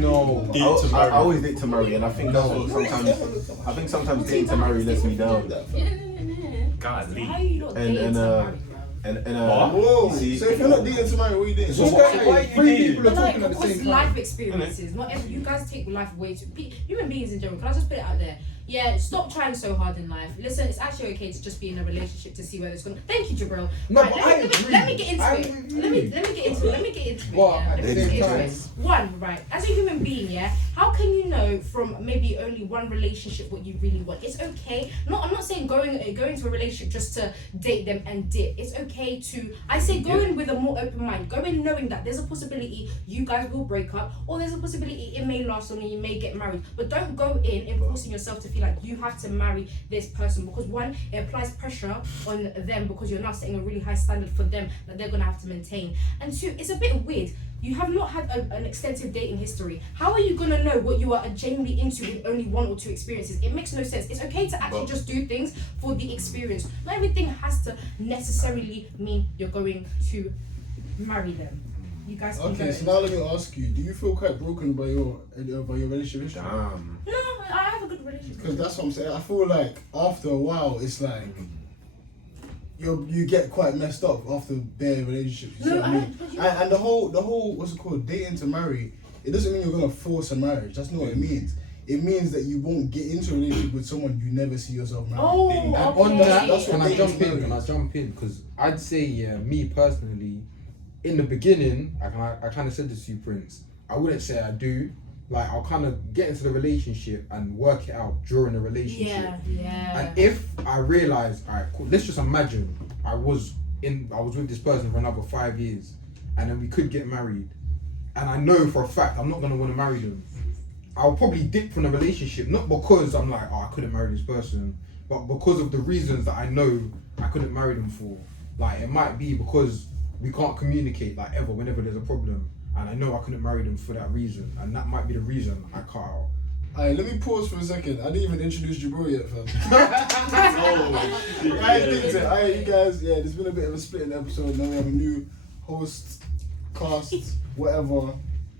No. I always date to marry, and I think that's what sometimes dating to marry lets me down. God, Why are you not dating to marry? Whoa! See, So if you're not dating to marry, what are you dating? So why three people are talking at the same time? Life experiences. Not every, you guys take life way too. Human beings in general. Can I just put it out there? Yeah, stop trying so hard in life. Listen, it's actually okay to just be in a relationship to see where it's going. Thank you, Jubril. No, right, but let me get into it. Let me get into it. But Yeah. at the same time, One, right, as a human being, yeah, how can you know from maybe only one relationship what you really want? It's okay. I'm not saying going to a relationship just to date them and dip. It's okay to, I say go in with a more open mind. Go in knowing that there's a possibility you guys will break up, or there's a possibility it may last long and you may get married. But don't go in forcing yourself to feel like you have to marry this person, because one, it applies pressure on them because you're now setting a really high standard for them that they're gonna have to maintain. And two, it's a bit weird. You have not had an extensive dating history. How are you gonna know what you are genuinely into with only one or two experiences? It makes no sense. It's okay to actually just do things for the experience. Not everything has to necessarily mean you're going to marry them. You guys can Okay, so now let me ask you: do you feel quite broken by your relationship history? No, I have a good relationship. Because that's what I'm saying. I feel like after a while, it's like you get quite messed up after bare relationships. You see what I mean? And the whole what's it called, dating to marry. It doesn't mean you're gonna force a marriage. That's not what it means. It means that you won't get into a relationship with someone you never see yourself marrying. Oh, and okay. on that, That's what can I dating jump in? marriage Can I is. jump in? Because I'd say, me personally, in the beginning, I kind of said this to you, Prince. I wouldn't say I do. Like, I'll kind of get into the relationship and work it out during the relationship. Yeah. And if I realize, alright, cool, let's just imagine I was with this person for another 5 years, and then we could get married, and I know for a fact I'm not gonna want to marry them. I'll probably dip from the relationship, not because I'm like, I couldn't marry this person, but because of the reasons that I know I couldn't marry them for. Like, it might be because we can't communicate, like, ever, whenever there's a problem, and I know I couldn't marry them for that reason, and that might be the reason I cut out. Alright, let me pause for a second. I didn't even introduce Jubril yet, fam. Alright, you guys, yeah, there's been a bit of a splitting episode. Now we have a new host, cast, whatever.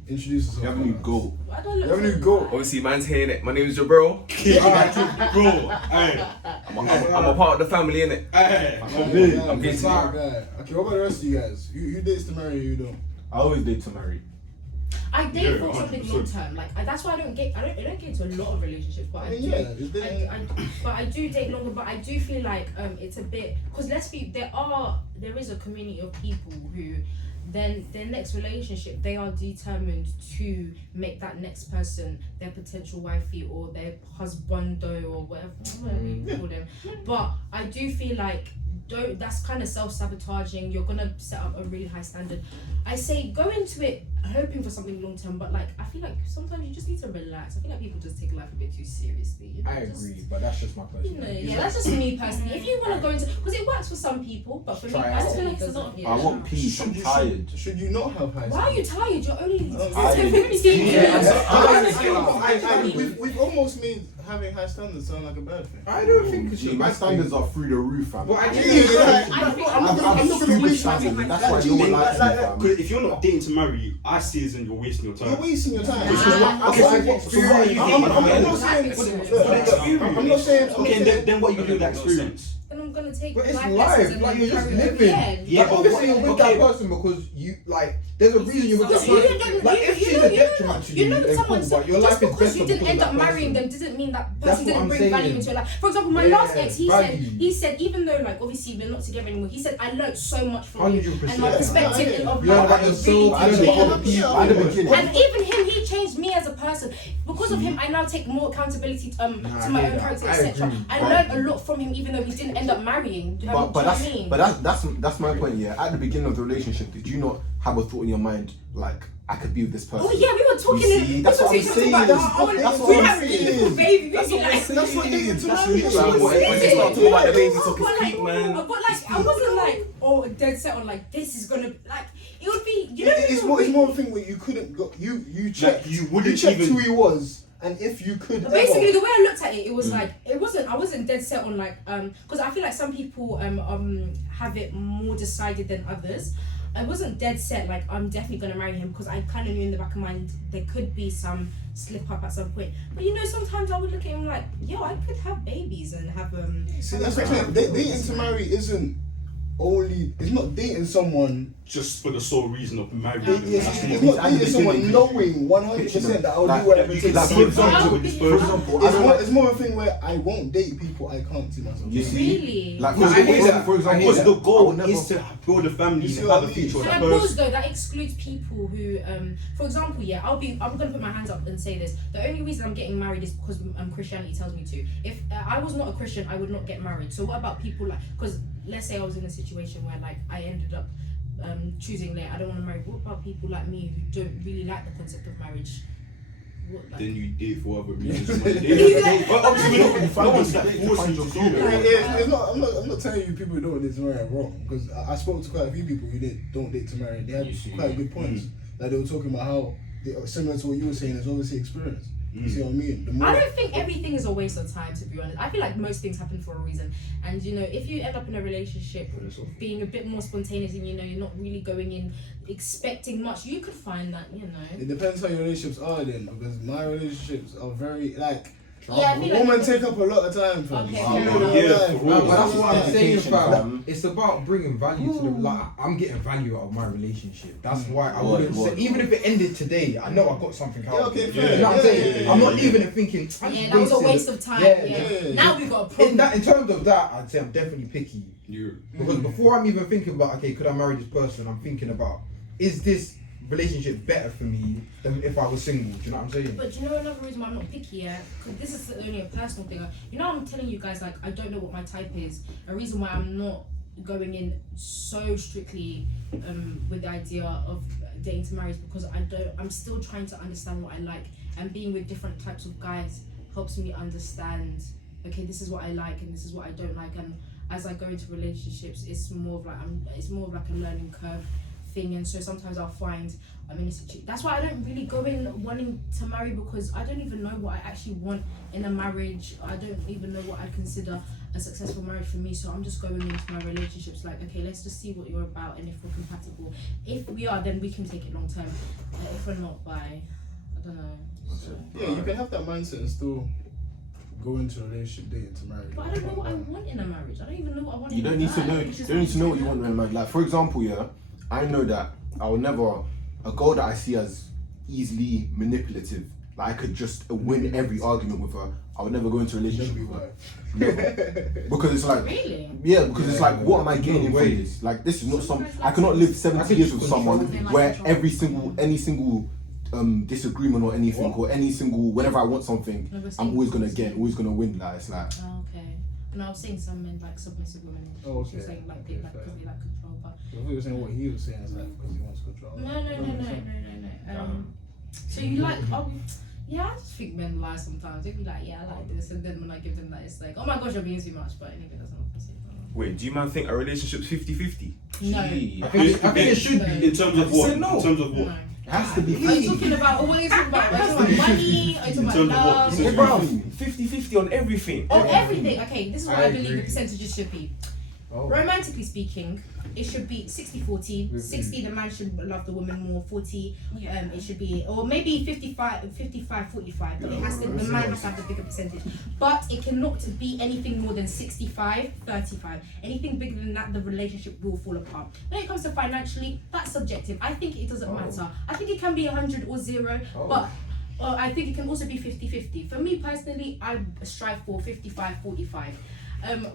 Introduce yourself. You have a new goal. I don't look You have a new goal. Obviously, man's here, innit? My name is Jubril. Bro, hey, I'm a part of the family, innit? hey. I'm getting to you. Okay, what about the rest of you guys? Who dates to marry, who don't? I always date to marry. I date for 100%. something long term. Like that's why I don't get into a lot of relationships, but I mean, but I do date longer. But I do feel like it's a bit, because there is a community of people who then their next relationship, they are determined to make that next person their potential wifey or their husbando or whatever you call them. But I do feel like that's kind of self-sabotaging. You're gonna set up a really high standard. I say go into it hoping for something long term, but like I feel like sometimes you just need to relax. I feel like people just take life a bit too seriously. You know? I agree, but that's just my personal. Yeah, that's just me personally. If you want to go into, because it works for some people, but for me Try it out. personally, it doesn't. I want peace. I'm tired. Should you not have high Why are you standards? tired? You're only We've almost made having high standards sound like a bad thing. I don't think it's My standards are through the roof, fam. Well, I'm not gonna waste my time. That's why no one likes me, fam. Because if you're not dating to marry, I see as in you're wasting your time. You're wasting your time. I'm not saying. Okay, then what are you gonna do with that experience? And I'm gonna take. But it's life life, lessons and like then you're just carry on. living. Yeah, Like, but obviously you're with okay. that person because you like. There's a reason you're with that Because you person. don't- Like, you- if you she's know- a detriment to you you, know that then someone cool, but your just life is because better you didn't because end of up that marrying person. them doesn't mean that That's person what didn't I'm bring value saying. into your life. For example, my Yeah, last ex, value. he said even though like obviously we're not together anymore, he said I learned so much from you 100%. and my perspective of You learn life about was yourself, really you learn about deep. other people. At the beginning. And even him, he changed me as a person. Because of him, I now take more accountability to my own character, etc. agree. I learned a lot from him, even though he didn't end up marrying. Do you know what I mean? That's my point. Yeah, at the beginning of the relationship, did you not have a thought in your mind like I could be with this person? Oh yeah, we were talking. You see, that's what I'm saying. That's what I'm saying. Baby, That's what I'm saying. That's what dating to That's marry what is. I'm When saying. they start talking about the baby talk, But it's like, peak, man. but like, I wasn't like, oh, dead set on like this is gonna like it would be. You know, It's more a thing where you couldn't go. You checked. you wouldn't checked even- who he was, and if you could. Basically, the way I looked at it, it was like it wasn't. I wasn't dead set on like because I feel like some people have it more decided than others. I wasn't dead set like I'm definitely gonna marry him, because I kind of knew in the back of my mind there could be some slip up at some point. But you know, sometimes I would look at him like, yo, I could have babies and have See, that's what I'm saying. Dating to marry isn't only. It's not dating someone. Just for the sole reason of marrying. It's not dating someone knowing 100% that I'll do whatever it takes. Like, for example, It's more a thing where I won't date people I can't see myself. You see, Really? like I hear that. for example, Because the I goal would never- is to build a family You and see have what a I future with Can that I pause person. though? That excludes people who, for example, yeah, I'm gonna put my hands up and say this. The only reason I'm getting married is because Christianity tells me to. If I was not a Christian, I would not get married. So what about people like? Because let's say I was in a situation where like I ended up choosing like I don't want to marry. What about people like me who don't really like the concept of marriage? What, like, Then you date for other reasons. But obviously, no one's like forcing you to do that. It's not, I'm not telling you people who don't date to marry are wrong, because I spoke to quite a few people who don't date to marry. They had quite good points. Like they were talking about how similar to what you were saying is obviously experience. You see what I mean? I don't think everything is a waste of time, to be honest. I feel like most things happen for a reason. And you know, if you end up in a relationship being a bit more spontaneous and you know you're not really going in expecting much, you could find that, you know. It depends how your relationships are then, because my relationships are very like. Yeah, I feel like women take up a lot of time, fam. Okay, You fair know enough. what Yeah, I'm for real. But that's what I'm saying, fam. Fam. It's about bringing value to the. Like, I'm getting value out of my relationship. That's why I Word, wouldn't say, word. even if it ended today, I know I got something out Yeah, of okay, it. fair. You know what I'm saying? Yeah. I'm not leaving it thinking. I Yeah, just that was a wasted waste it. of time. Yeah, Yeah. yeah. Now we've got a problem. In terms of that, I'd say I'm definitely picky. Yeah. Because before I'm even thinking about, okay, could I marry this person? I'm thinking about, is this relationship better for me than if I was single? Do you know what I'm saying? But do you know another reason why I'm not picky? Yeah, because this is only a personal thing. You know, I'm telling you guys like I don't know what my type is. A reason why I'm not going in so strictly with the idea of dating to marry is because I'm still trying to understand what I like, and being with different types of guys helps me understand. Okay, this is what I like and this is what I don't like, and as I go into relationships, it's more of like a learning curve thing, and so sometimes I'll find I'm in a situation. That's why I don't really go in wanting to marry, because I don't even know what I actually want in a marriage. I don't even know what I consider a successful marriage for me. So I'm just going into my relationships like, okay, let's just see what you're about, and if we're compatible. If we are, then we can take it long term. If we're not, I don't know. So. Yeah, you can have that mindset and still go into a relationship dating to marry. But I don't know what I want in a marriage. I don't even know what I want. You don't need to know. You don't need to know what you want in a marriage. Like for example, yeah, I know that I will never a girl that I see as easily manipulative. Like I could just win every argument with her. I would never go into a relationship with her. Never. Because it's like, Really? yeah, because it's like, what am I gaining from this? Like this is not some. I cannot live 70 years with someone where any single disagreement or anything or any single whenever I want something, I'm always gonna win. Like it's like. Oh, okay. And I was saying some men like submissive women. Oh, okay. She was saying like they like because they like control, but I thought you were saying what he was saying is like because he wants control. no. So you like yeah, I just think men lie sometimes. They'd be like, yeah, I like this, and then when I give them that, it's like, oh my gosh, you're being too much. But anyway, that's not what I'm saying. Wait, do you man think a relationship's 50-50? No. I think it should be. In terms of what? no. In terms of what? No. It has to be Are you talking about what are you talking about? Are you talking about money? Are you talking In about terms of love? what? Bro, 50-50 on everything. On everything. Okay, this is what I I believe agree. the percentages should be. Oh. Romantically speaking, it should be 60-40. 60 the man should love the woman more, 40 it should be, or maybe 55-45, but it has to, the man has to have the bigger percentage. But it cannot be anything more than 65-35. Anything bigger than that, the relationship will fall apart. When it comes to financially, that's subjective. I think it doesn't matter. I think it can be 100 or 0, but I think it can also be 50-50. For me personally, I strive for 55-45.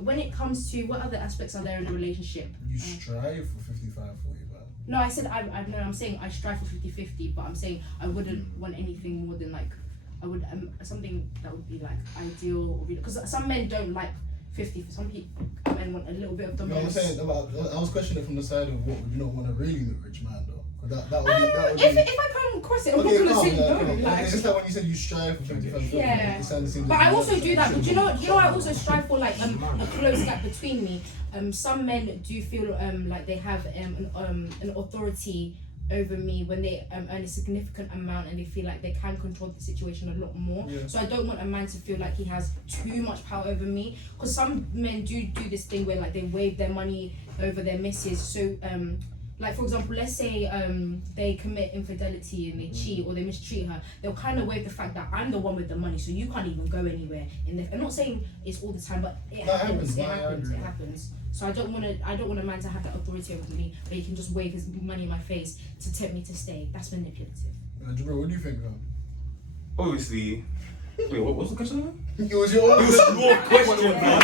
When it comes to what other aspects are there in a relationship? You strive for 55-45. No, I said I'm saying I strive for 50-50, but I'm saying I wouldn't want anything more than like I would something that would be like ideal or because some men don't like 50. For some people, men want a little bit of the You know what I'm most. saying? I was questioning it from the side of what would you not want to really meet a rich man though? Because that would be. If I come across it, I'm Okay, not gonna say calm, no. yeah, Like, it's just like when you said you strive for 55. Yeah. It seems but I like also do that. But you know, shouldn't I also strive for like a close gap between me. Some men do feel like they have an authority over me when they earn a significant amount and they feel like they can control the situation a lot more. Yeah. So I don't want a man to feel like he has too much power over me, because some men do this thing where like they wave their money over their misses. So like for example, let's say they commit infidelity and they cheat or they mistreat her, they'll kind of waive the fact that I'm the one with the money, so you can't even go anywhere. I'm not saying it's all the time, but it happens. It happens. So I don't want a man to have that authority over me, but he can just wave his money in my face to tempt me to stay. That's manipulative. Jubril, what do you think, man? Obviously. Wait, what was the question again? It was your question, man.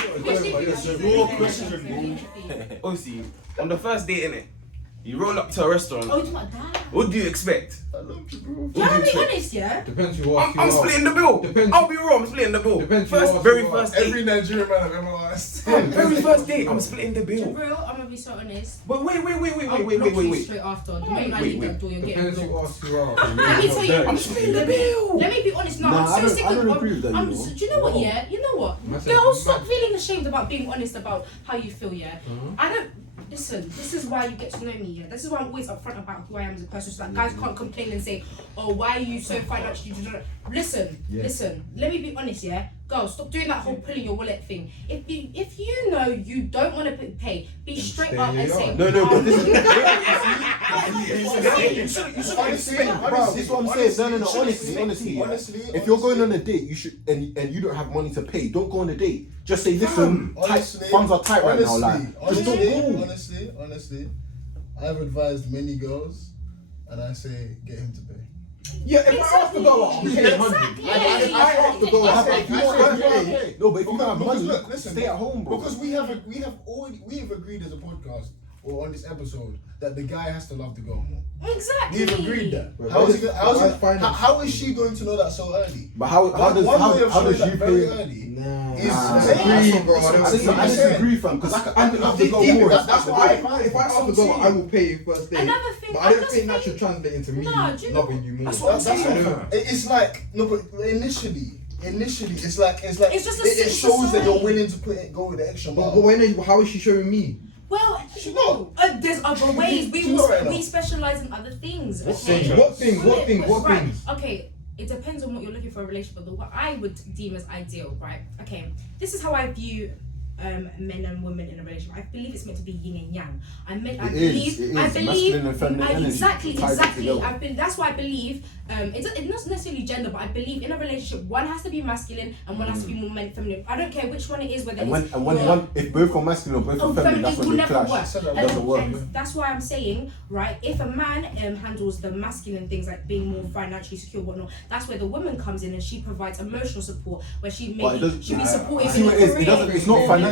Your question, bro. Obviously, on the first date, innit? You roll up to a restaurant. Oh, it's not that. What do you expect? I love you, bro. Yeah, I'll be honest, yeah. Depends who asks you I'm out. splitting the bill. Depends. I'll be real, I'm splitting the bill. Depends who First, asks very you out. first date. Every Nigerian man I've ever asked. Very first date, I'm splitting the bill. Jubril, I'm gonna be so honest. But wait. I'll block you straight after. The moment I leave Wait. that door, you're getting Depends who blocked. asks you out. Let me tell you, I'm splitting the bill. Let me be honest now. Nah, I'm so sick I of. don't agree with that, I'm, you know. do you know what? Yeah, you know what? Man said- Girls, stop feeling ashamed about being honest about how you feel. Yeah, Uh-huh. I don't. Listen, this is why you get to know me. Yeah, this is why I'm always upfront about who I am as a person. So that guys can't complain and say, "Oh, why are you so financially?" Listen. Let me be honest. Yeah, girls, stop doing that whole pulling your wallet thing. If you know you don't want to pay, be straight up and say, No, but this is. Honestly, This is what I'm saying. No. Honestly. If you're going on a date, you should, and you don't have money to pay, don't go on a date. Just say, listen, funds are tight right now. Like, honestly, I've advised many girls, and I say get him to pay. Yeah, if I ask to go out, I'm paying 100. If I ask to go out, no, but if you don't have money, look, listen, stay at home, bro. Because we have agreed as a podcast or on this episode that the guy has to love the girl more. Exactly. We've agreed that. Wait, How is she going to know that so early? But how does you very pay? early? Nah, Is I disagree, bro. I disagree, fam, because I can love the girl more. That's why If I ask to go out, I will pay you first day. Another thing, But I don't think that should translate into me Nah, do you know- loving you more. That's what I'm saying. It's like but initially it's like It's just it shows that you're willing to go with the extra But mile. when how is she showing me? Well, She not. there's other ways. She not right now. We specialize in other things. What Okay? things? What Right. things? Okay. It depends on what you're looking for a relationship, but what I would deem as ideal, right? Okay. This is how I view men and women in a relationship. I believe it's meant to be yin and yang. I believe masculine and feminine energy. exactly. Together. That's why I believe it's not necessarily gender, but I believe in a relationship one has to be masculine and one has to be more feminine. I don't care which one it is, whether And when if both are masculine or both are feminine, that's it will when they never clash. work. It doesn't work. And that's why I'm saying, right, if a man handles the masculine things like being more financially secure, whatnot, that's where the woman comes in and she provides emotional support, where she she'll be supportive See in what her it is? career. It's not financial.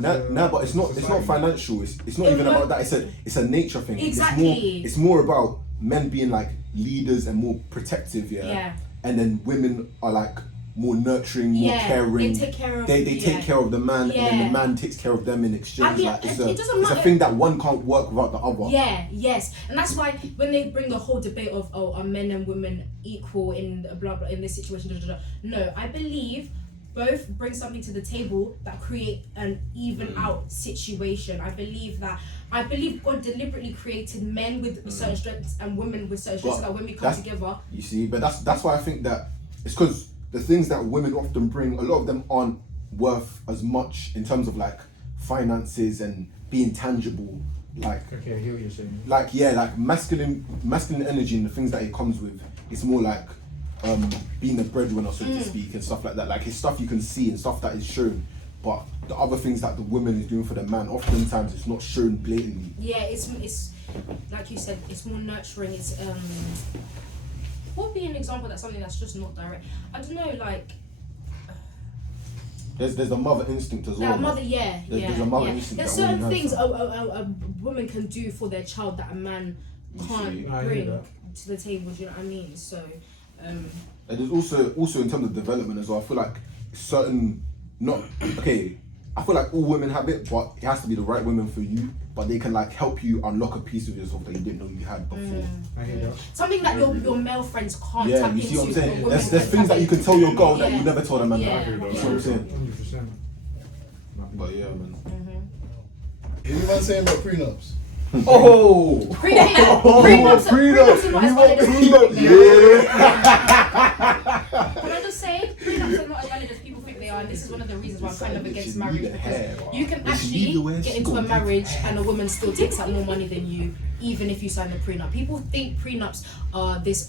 That No, but it's not financial. It's not even about that. It's a nature thing. Exactly. It's more about men being like leaders and more protective, Yeah. And then women are like more nurturing, more caring. They take care of They take care of the man, and then the man takes care of them in exchange. I mean, like, it doesn't it's a matter. thing that one can't work without the other. Yeah, yes, and that's why when they bring the whole debate of are men and women equal in blah blah in this situation, no, I believe both bring something to the table that create an even out situation. I believe God deliberately created men with certain strengths and women with certain strengths, so that when we come together. You see, but that's why I think that it's because the things that women often bring, a lot of them aren't worth as much in terms of like finances and being tangible. Like, Okay, I hear what you're saying. like masculine energy and the things that it comes with. It's more like being a breadwinner, so to speak, and stuff like that. Like, it's stuff you can see and stuff that is shown. But the other things that the woman is doing for the man, oftentimes it's not shown blatantly. Yeah, it's like you said, it's more nurturing. It's what would be an example that's something that's just not direct? I don't know, like. There's a mother instinct as well. There's a mother instinct. There's that certain women things have. a woman can do for their child that a man can't I hear bring that. to the table. Do you know what I mean? So. And there's also in terms of development as well. I feel like certain I feel like all women have it, but it has to be the right women for you. But they can like help you unlock a piece of yourself that you didn't know you had before. I hear that. Something that your male friends can't Yeah, tap you see what I'm into, saying? but There's women things that you can tell your girl that Yeah. you never told a man. Yeah. You see what I'm saying? 100%. But yeah, man. What you man saying about prenups? Oh! Prenups are not as valid as Can I just say, prenups are not as valid as people think they are, and this is one of the reasons why I'm kind of against marriage, because you can actually get into a marriage and a woman still takes out more money than you even if you sign a prenup. People think prenups are this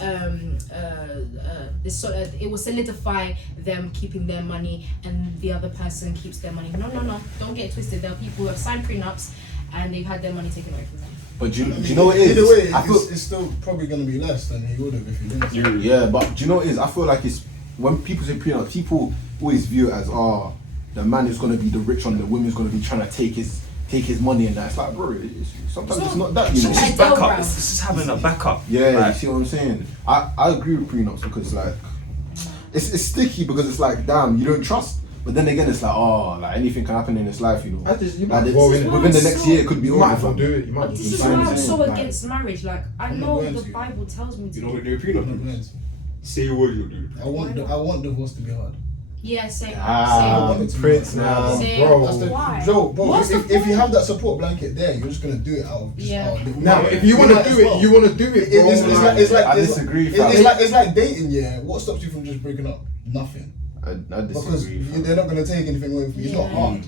this sort of, it will solidify them keeping their money and the other person keeps their money. No, don't get it twisted. There are people who have signed prenups and they've had their money taken away from them. But do you know what it is? Either way, I feel it's still probably going to be less than he would have if he didn't. yeah, but do you know what it is? I feel like it's when people say prenup, people always view it as the man is going to be the rich one, the woman's going to be trying to take his money and that. It's like, bro, sometimes it's not that, you know. It's It's backup. It's just having a backup. Yeah, Like, you see what I'm saying? I agree with prenups because like it's sticky because it's like, damn, you don't trust. But then again, it's like, like anything can happen in this life, you know. I just, you Like, might it's- well, within the next year, it could be you over. might as well fam. do it. You might But as this well is do why it. I'm so Like- against marriage. Like, I I'm not know going the to. Bible tells me to. You know what I'm not prenup going is? to. Say your word, you'll do it. I want divorce to be hard. Yeah, same. The prince now. Same. Bro. That's the, Why? bro, What's the if you point? have that support blanket there, you're just gonna do it out of just Yeah. out of Now, no, if you want might to as do it, well. you want to do it, bro. It's like I disagree, fam. it's like dating. Yeah, what stops you from just breaking up? Nothing. I Because disagree. fam. they're not gonna take anything away from you. It's not Yeah. hard.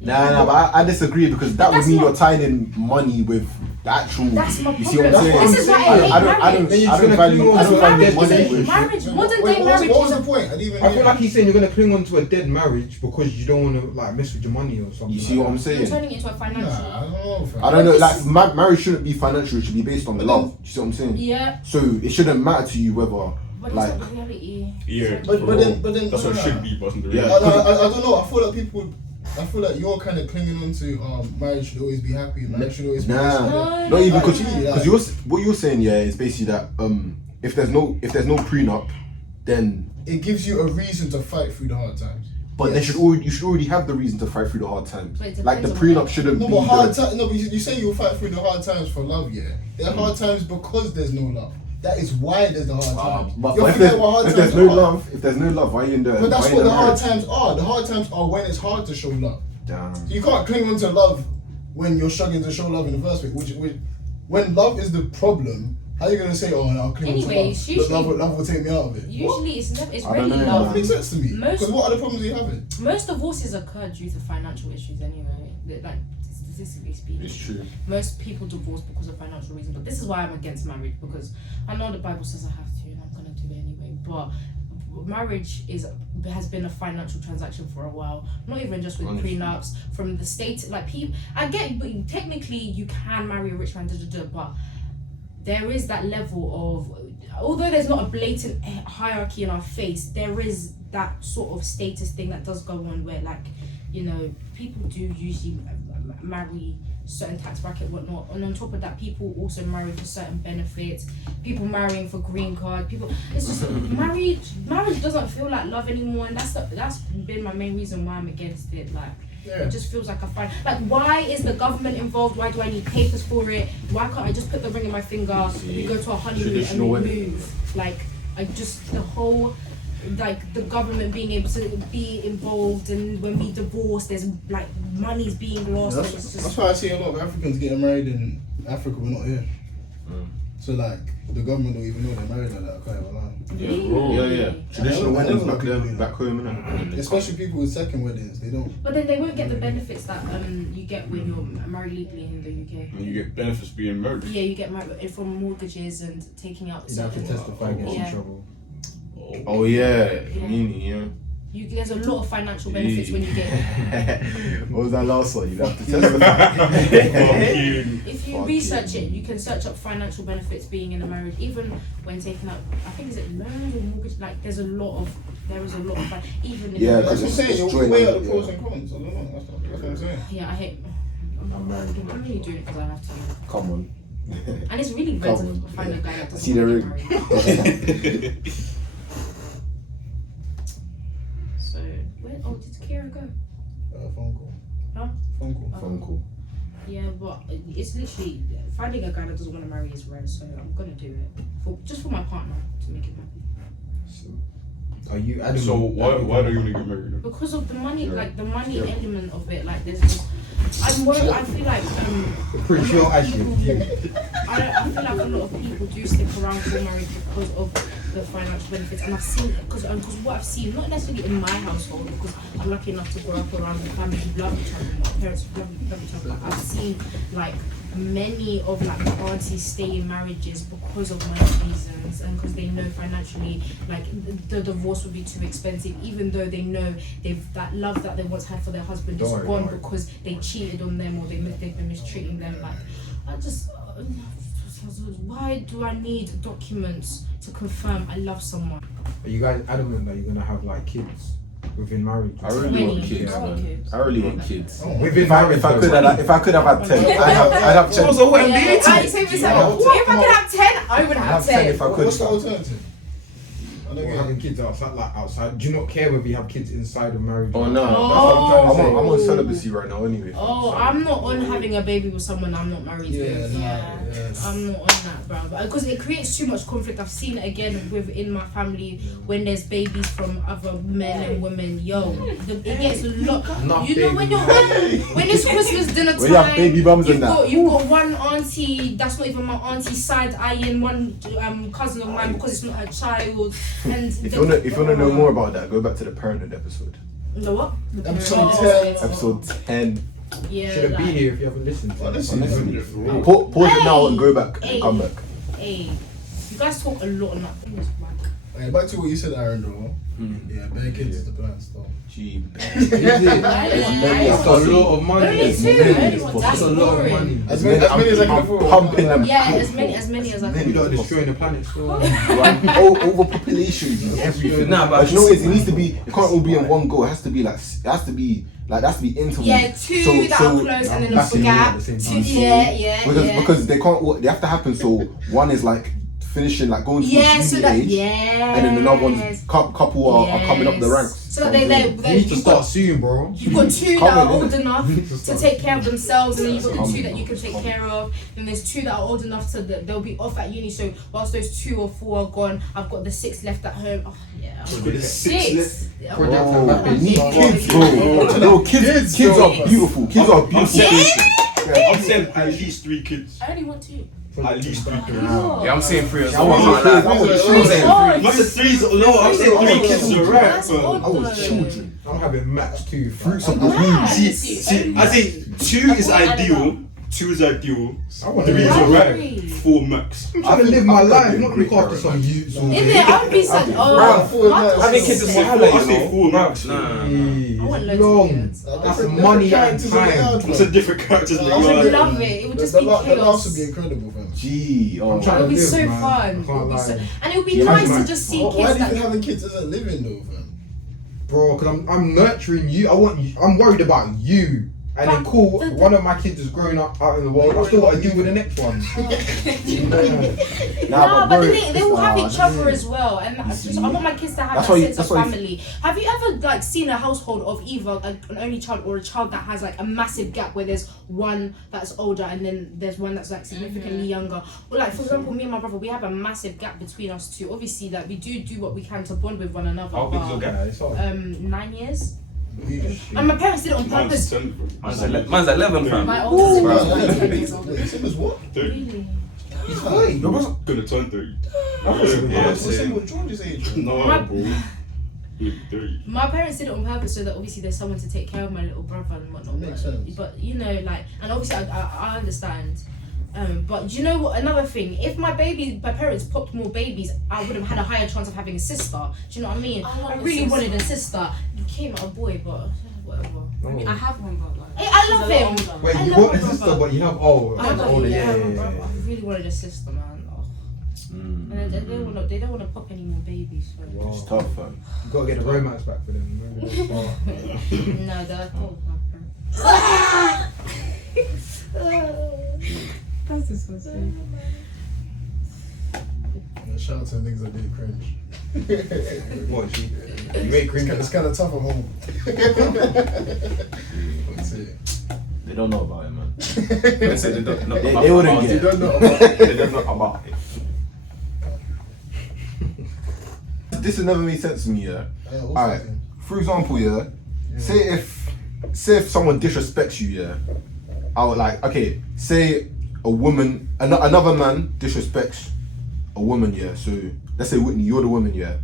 Nah, but I disagree because that would That's mean not- you're tying in money with the actual. That's my You see what I'm problem. saying? This is why I hate I don't marriage. Then you're I just don't gonna value. cling on I to don't Marriage value money is with. marriage. Modern Wait, day marriage what was is the point? I didn't even I feel hear like that. he's saying you're gonna cling on to a dead marriage because you don't want to like mess with your money or something. You see what I'm You're saying? turning it into a financial. Nah, I don't know. Fam. I don't know. But Like this marriage shouldn't be financial. It should be based on But love. then- You see what I'm saying? Yeah, So it shouldn't matter to you whether but it's like. not the reality. Yeah. But then That's what it nah. should be, but it's not the Yeah. reality. I don't know. I feel like you're kind of clinging on to marriage should always be happy. Marriage should always be. Nah, No, not even because Like- what you're saying, yeah, is basically that if there's no prenup, then It gives you a reason to fight through the hard times. but Yes. you should already have the reason to fight through the hard times. But it Like the depends on prenup what- shouldn't No, be. but hard the- times. No, but you say you'll fight through the hard times for love. Yeah, there are hard times because there's no love. That is why there's the hard times. But You're if forgetting what hard there's times no are. love, if there's no love, why are you in the? But that's why what in the hard marriage? times are. The hard times are when it's hard to show love. Damn. So you can't cling on to love when you're struggling to show love in the first place. Which when love is the problem, how are you gonna say, "Oh, I'll cling on to Anyways, love"? usually- Love will take me out of it. Usually, it's never. It's I don't rarely know, That love. makes sense to me. Most- Because what are the problems are you having? Most divorces occur due to financial issues anyway. Like statistically speaking. It's true. Most people divorce because of financial reasons. But this is why I'm against marriage, because I know the Bible says I have to and I'm gonna do it anyway. But marriage has been a financial transaction for a while. Not even just with Honestly. prenups, from the state, like people I get, but technically you can marry a rich man, but there is that level of, although there's not a blatant hierarchy in our face, there is that sort of status thing that does go on where, like, you know, people do usually marry certain tax bracket, whatnot, and on top of that, people also marry for certain benefits. People marrying for green card. It's just marriage doesn't feel like love anymore, and that's been my main reason why I'm against it. Like, Yeah. it just feels like a fight. Like, why is the government involved? Why do I need papers for it? Why can't I just put the ring in my finger? We go to a honeymoon and Traditional we wedding. move. Like, the whole. Like the government being able to be involved, and when we divorce, there's like money's being lost. and it's That's just why I see a lot of Africans getting married in Africa. We're not here. So like the government don't even know they're married like that. I can't even lie. Yeah. Traditional I weddings don't know back there, people, back home, innit? Especially people with second weddings, they don't. But then they won't get the benefits that you get when you're married legally in the UK. And you get benefits being married. Yeah, you get married from mortgages and taking out You have to certain. testify against Yeah. in trouble. Oh yeah, yeah. There's a lot of financial benefits when you get. What was that last one? You have to testify. Fucking. If you Fuck research you. it, you can search up financial benefits being in a marriage, even when taking out. I think is it loans or mortgage? Like there is a lot of even if Yeah, That's what I'm it's saying. You joint weigh out up, the pros yeah. and cons. I don't know. That's what I'm saying. Yeah, I hate. I'm married. I'm really doing it because I have to. Come on. And it's really rare Come to on. find a guy that See doesn't the want to get married. So, did Kierra go? Phone call. Huh? Phone call. Phone call. Yeah, but it's literally finding a guy that doesn't want to marry is rare. So I'm gonna do it just for my partner to make him happy. Are you adamant? So why don't you want to get married? Then? Because of the money, Yeah. like the money Yeah. element of it. Like there's just, I'm worried. I feel like Pretty sure actually. I feel like a lot of people do stick around for marriage because of the financial benefits, and I've seen because what I've seen, not necessarily in my household, because I'm lucky enough to grow up around a family who love each other, my parents who love each other. But I've seen like many of like the aunties stay in marriages because of money reasons and because they know financially like the divorce would be too expensive, even though they know that love that they once had for their husband is gone because they cheated on them or they've been mistreating them. Like, I just why do I need documents to confirm I love someone? Are you guys adamant that you're gonna have like kids within marriage? I really want kids, I want man. kids. I really want kids. Within marriage, If I could have had 10, I'd have 10. Also, what Yeah, NBA I team? say this, if I could have 10, I would I'd have have 10 10. if I could. What's the alternative? I don't Or get having it. kids outside. Do you not care whether you have kids inside of marriage? Oh no, Oh. I'm on celibacy right now anyway. Oh, I'm not on having a baby with someone I'm not married Yeah, with. nah, I'm not on that, bro. Because it creates too much conflict. I've seen it again within my family when there's babies from other men and women. Yo, it gets a lot. Enough You know when you're when it's Christmas dinner time. When you have baby bums and that. You've got one auntie that's not even my auntie side eyeing one cousin of mine because it's not her child. And If you wanna know more about that, go back to the parenthood episode. The what? Episode Oh, 10. Episode 10. Yeah. Should have like, been here if you haven't listened to it. Honestly, Pause it now and go back Hey. and come back. Hey, you guys talk a lot on that thing. Okay, back to what you said, Aaron, though. Mm. Yeah, bare kids is the plan still. Gee, Is it? That's a lot of money. Only It's two. many, Only it's one. possible. That's That's a lot of boring. money. As many as I can afford. Pumping them. Yeah, as many as I Many. can. You're destroying the planet still. Overpopulation, everything. Nah, but you know what it is? It needs to be. It can't all be in one go. It has to be like. It has to be interval. Yeah, two that are close and then a That's little in all gap. at the same Two, time. yeah. Because they can't. They have to happen. So one is like finishing, like going to Yeah, so uni that age, and then another one's couple are coming up the ranks. So that they You need to you've start got soon, bro. you've got two Come that are on, old enough You need to to start take care of themselves, and then you've got the Come two that on, you can take come care of. Then there's two that are old enough so that they'll be off at uni. So whilst those 2 or 4 are gone, I've got the 6 left at home. Oh yeah, six. Yeah, Project oh, Mbappe. You need yeah. kids, bro. No, kids are beautiful. Kids are beautiful. I'm saying at least 3 kids. I only want 2. At least 3 kids. Yeah, I'm saying 3 as I want well. kids. I want I'm children. saying Oh, Not the 3's low, I'm saying 3 kids are right. That's fam. odd I want though. children. I'm having max 2 Fruits of the Mad. womb. See, I think 2 is ideal. 2 is ideal. I want 3 is to alright. 4 max. I'm trying to live my life, not look after some youths. In there, I'd be such. Having kids is I highlight, say 4 max. Nah. I want loads of Long. kids. That's money and time. What's the different characters in the I would yard? love it. It would just The be last chaos. would be incredible, fam. Gee, I'm It trying would be to live, so man. fun. I It would can't be so, lie. and it would be Yeah, nice man. to just see Why kids do you that. think having kids isn't living though, fam? Bro, because I'm nurturing you. I'm worried about you. And then cool, one of my kids is growing up out in the world. I've still got to deal with the next one. Nah, but they will have each other as well, and I want my kids to have That's that why you- sense that's of why you- family. Have you ever like seen a household of either an only child or a child that has like a massive gap where there's one that's older and then there's one that's like significantly younger? Well, like for example, me and my brother, we have a massive gap between us two. Obviously, like we do what we can to bond with one another. How big is your but, gap? It's hard. 9 years. And my parents did it on purpose. Man's 11, fam. My oldest Wait, sibling is 10 years old. Wait, Sim is what? Really? Wait, Your brother's gonna turn 30. What's Sim with George's age? No, My- bro. 30. My parents did it on purpose so that obviously there's someone to take care of my little brother and whatnot. Makes sense. But you know, like, and obviously I understand. But you know what? Another thing, if my parents popped more babies, I would have had a higher chance of having a sister. Do you know what I mean? I really wanted a sister. It came out a boy, but whatever. I mean, I have one, but like. Hey, I love she's a lot him. older. wait, I you love want my a sister, brother. but you have older. I love him, Yeah. I really wanted a sister, man. Oh. And they don't want to pop any more babies. So. Wow. It's tough, fam. You gotta get the romance back for them. Remember that part? No, they're cool. My parents. That's disgusting. Shout out to the niggas that did cringe. What, you make cringe? It's kind of tough at home. That's it. They don't know about it, man. They say they don't know They about wouldn't it. get You it. don't know about it. They don't know about it. This has never made sense to me, yeah. What's Alright, that thing? for example, yeah. Say if someone disrespects you, yeah. I would like, okay, say a woman, another man disrespects a woman, yeah. So let's say Whitney, you're the woman, yeah,